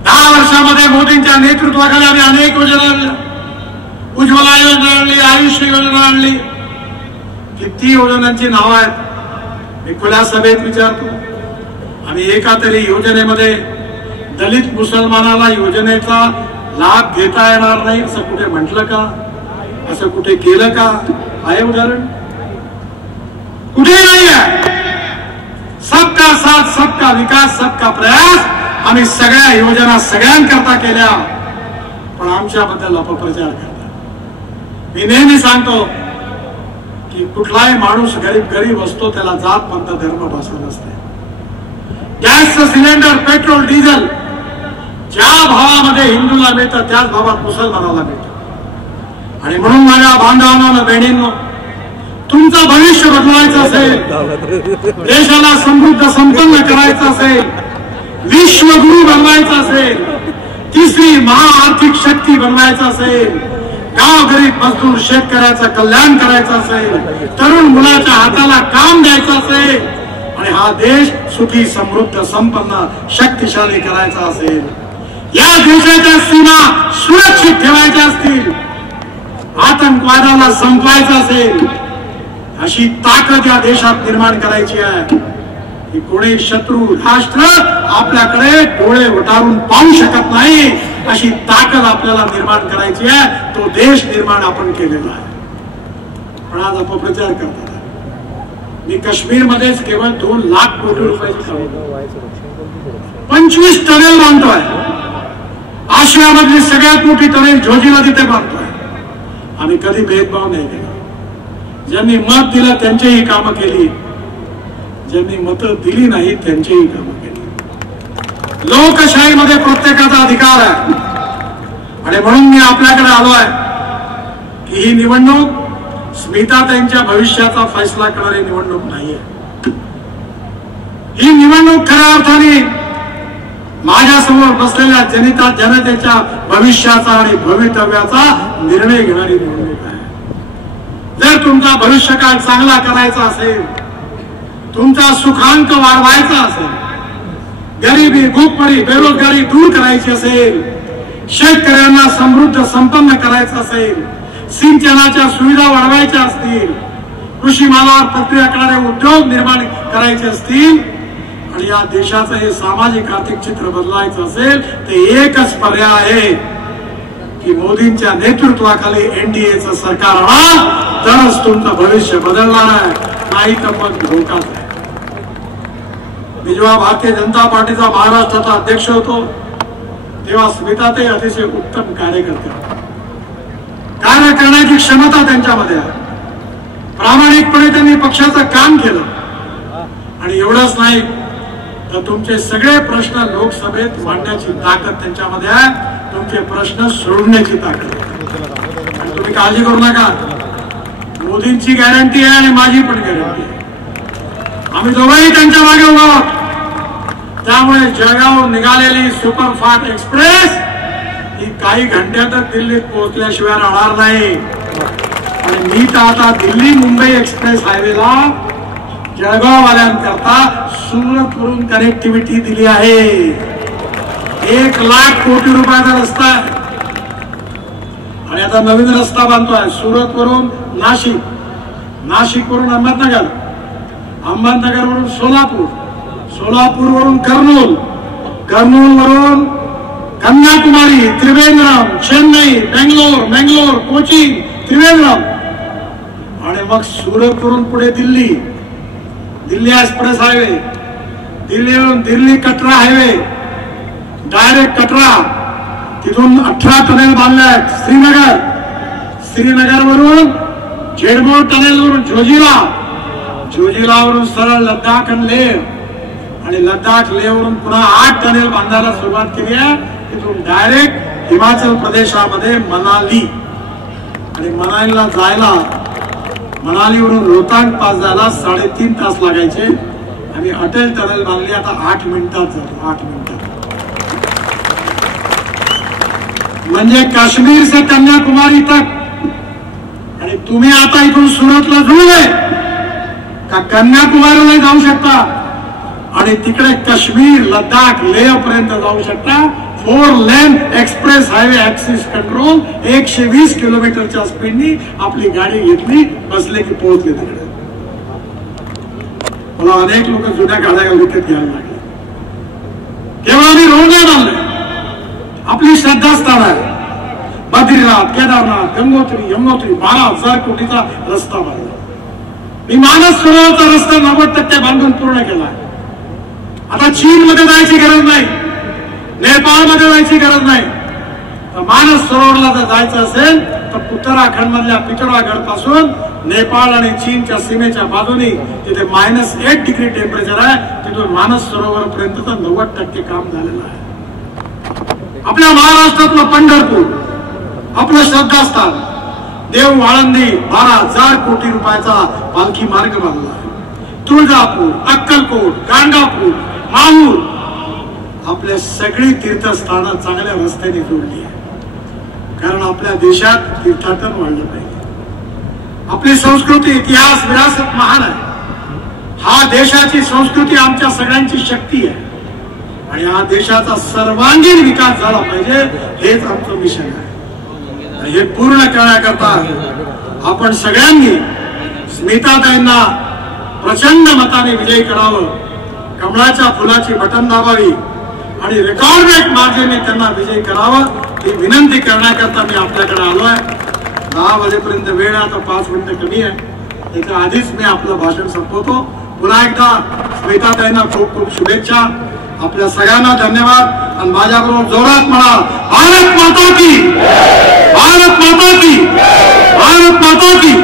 10 वर्षामध्ये मोदींच्या नेतृत्वाखाली आम्ही अनेक योजना आणल्या. उज्ज्वला योजना आणली, आयुष्य योजना आणली. किती योजनांची नावं आहेत मी खुल्या सभेत विचारतो. आणि एका तरी योजनेमध्ये दलित मुसलमानाला योजनेचा लाभ घेता येणार नाही असं कुठे म्हटलं का? असं कुठे केलं का? आहे उदाहरण? कुठे नाही आहे. सबका साथ, सबका विकास, सबका प्रयास. आम्ही सगळ्या योजना सगळ्यांकरता केल्या, पण आमच्याबद्दल अपप्रचार करतात. मी नेहमी सांगतो की कुठलाही माणूस गरीब असतो त्याला जात पंथ धर्म भाषा नसते. गॅसचं सिलेंडर, पेट्रोल, डिझेल ज्या भावामध्ये हिंदूला मिळतं त्याच भावात मुसलमानाला मिळतं. आणि म्हणून माझ्या बांधवांनो, बहिणींनो, तुमचं भविष्य बदलायचं असेल, देशाला समृद्ध संपन्न करायचं असेल, विश्वगुरु बनवायचं असेल, तिसरी महाआर्थिक शक्ती बनवायचं असेल, गाव गरीब मजदूर शेतकऱ्याचं कल्याण करायचं असेल, तरुण मुलाच्या हाताला काम द्यायचं असेल आणि हा देश सुखी समृद्ध संपन्न शक्तिशाली करायचा असेल, या देशाच्या सीमा सुरक्षित ठेवायच्या असतील, आतंकवादाला संपवायचं असेल, अशी ताकद या देशात निर्माण करायची आहे की कोणी शत्रू राष्ट्र आपल्याकडे डोळे उठारून पाहू शकत नाही, अशी ताकद आपल्याला निर्माण करायची आहे. तो देश निर्माण आपण केलेला आहे. पण आज अपप्रचार करतात. मी काश्मीरमध्येच केवळ 2 लाख कोटी रुपयाची 25 टनेल बांधतोय. आशियामधली सगळ्यात मोठी टनेल झोजिला तिथे बांधतोय. आम्ही कधी भेदभाव नाही केला. ज्यांनी मत दिलं त्यांचीही कामं केली, ज्यांनी मतं दिली नाही त्यांचीही कामं केली. लोकशाहीमध्ये प्रत्येकाचा अधिकार आहे आणि म्हणून मी आपल्याकडे आलो आहे की ही निवडणूक स्मिताताईंच्या भविष्याचा फैसला करणारी निवडणूक नाहीये. ही निवडणूक खऱ्या अर्थाने माझ्यासमोर बसलेल्या जनतेच्या भविष्याचा आणि भवितव्याचा निर्णय घेणारी निवडणूक आहे. जर तुमचा भविष्यकाळ चांगला करायचा असेल, तुमचा सुखांक वाढवायचा असेल, गरिबी भूकमरी बेरोजगारी दूर करायची असेल, शेतकऱ्यांना समृद्ध संपन्न करायचं असेल, सिंचनाच्या सुविधा वाढवायच्या असतील, कृषी मालावर प्रक्रिया करणारे उद्योग निर्माण करायचे असतील आणि या देशाचं हे सामाजिक आर्थिक चित्र बदलायचं असेल, ते एकच पर्याय आहे की मोदींच्या नेतृत्वाखाली एनडीएचं सरकार आणा, तरच तुमचं भविष्य बदलणार आहे, नाही तर मग धोकाच आहे. मी जेव्हा भारतीय जनता पार्टीचा महाराष्ट्राचा अध्यक्ष होतो तेव्हा स्मिताताई अतिशय उत्तम कार्यकर्ते होते. कार्य करण्याची क्षमता त्यांच्यामध्ये आहे. प्रामाणिकपणे त्यांनी पक्षाचं काम केलं आणि एवढंच नाही तर तुमचे सगळे प्रश्न लोकसभेत मांडण्याची ताकद त्यांच्यामध्ये आहे. तुमचे प्रश्न सोडवण्याची ताकद आहे. तुम्ही काळजी करू नका. मोदींची गॅरंटी आहे आणि माझी पण गॅरंटी आहे. आम्ही दोघंही त्यांच्या मागे उभा आहोत. त्यामुळे जळगावहून निघालेली सुपरफास्ट एक्सप्रेस ही काही घंट्यातच दिल्लीत पोहोचल्याशिवाय राहणार नाही. आणि मी तर आता दिल्ली मुंबई एक्सप्रेस हायवेला जळगाववाल्यांकरता सुरतवरून कनेक्टिव्हिटी दिली आहे. 1 लाख कोटी रुपयाचा रस्ता आहे आणि आता नवीन रस्ता बांधतोय सुरतवरून नाशिक, नाशिकवरून अहमदनगर, अहमदनगरवरून सोलापूर, सोलापूरवरून कर्नूल, कर्नूलवरून कन्याकुमारी, त्रिवेंद्रम, चेन्नई, बेंगलोर, मंगलोर, कोची, त्रिवेंद्रम आणि मग सुरतवरून पुढे दिल्ली, दिल्ली एक्सप्रेस हायवे, दिल्लीवरून दिल्ली कटरा हायवे, डायरेक्ट कटरा, तिथून 18 टनेल बांधले आहेत. श्रीनगर, श्रीनगरवरून झेडमोर टनेलवरून जोजिला, जोजिलावरून सरळ लडाख आणि लेह आणि लडाख लेहवरून पुन्हा 8 टनेल बांधायला सुरुवात केली आहे. तिथून डायरेक्ट हिमाचल प्रदेशामध्ये मनाली आणि मनालीला जायला, मनालीवरून रोहतांग पास जायला 3.5 तास लागायचे. आम्ही अटल टनेल बांधली, आता 8 मिनिटात जातो. 8 मिनिटात म्हणजे काश्मीर से कन्याकुमारी तक. आणि तुम्ही आता इथून सुरतला जुळले का कन्याकुमारीला जाऊ शकता आणि तिकडे काश्मीर, लडाख, लेह पर्यंत जाऊ शकता. 4 लेन एक्सप्रेस हायवे ऍक्सिस कंट्रोल 120 किलोमीटरच्या स्पीडनी आपली गाडी घेतली, बसले की पोहोचले तिकडे. मला अनेक लोक जुन्या गाड्या विकत घ्यायला लागले. केवळ आम्ही रोड नाही बांधले, आपली श्रद्धास्थान आहे. बद्रीनाथ, केदारनाथ, गंगोत्री, यमुनोत्री 12,000 कोटीचा रस्ता बांधला. मी मानस सरोवरचा रस्ता 90% बांधून पूर्ण केला. आता चीनमध्ये जायची गरज नाही, नेपाळमध्ये जायची गरज नाही. तर मानस सरोवरला जर जायचं असेल तर उत्तराखंड मधल्या पिथौरागड पासून नेपाळ आणि चीनच्या सीमेच्या बाजूनी तिथे -8 डिग्री टेम्परेचर आहे. तिथून मानस सरोवर पर्यंतचं 90% काम झालेलं आहे. आपल्या महाराष्ट्रातलं पंढरपूर, आपलं श्रद्धास्थान, देव आळंदी 12,000 कोटी रुपयाचा पालखी मार्ग बांधला आहे. तुळजापूर, अक्कलकोट, गाणगापूर, माहूर, आपल्या सगळी तीर्थस्थानं चांगल्या रस्त्याने जोडली आहे. कारण आपल्या देशात तीर्थाटन वाढलं पाहिजे. आपली संस्कृती, इतिहास, विरासत महान आहे. हा देशाची संस्कृती आमच्या सगळ्यांची शक्ती आहे आणि हा देशाचा सर्वांगीण विकास झाला पाहिजे, हेच आमचं मिशन आहे. हे पूर्ण करण्याकरता आपण सगळ्यांनी स्मिताताईंना प्रचंड मताने विजयी करावं, कमळाच्या फुलाची बटन दाबावी आणि रेकॉर्ड मार्जिनने त्यांना विजयी करावं, ही विनंती करण्याकरता मी आपल्याकडे आलोय. 10 वाजेपर्यंत वेळ आहे, आता 5 मिनिटं कमी आहे. त्याच्या आधीच मी आपलं भाषण संपवतो. पुन्हा एकदा स्मिताताईंना खूप खूप शुभेच्छा. आपल्या सगळ्यांना धन्यवाद आणि माझ्याबरोबर जोरात म्हणा, भारत माता की, भारत माता की, भारत माता की.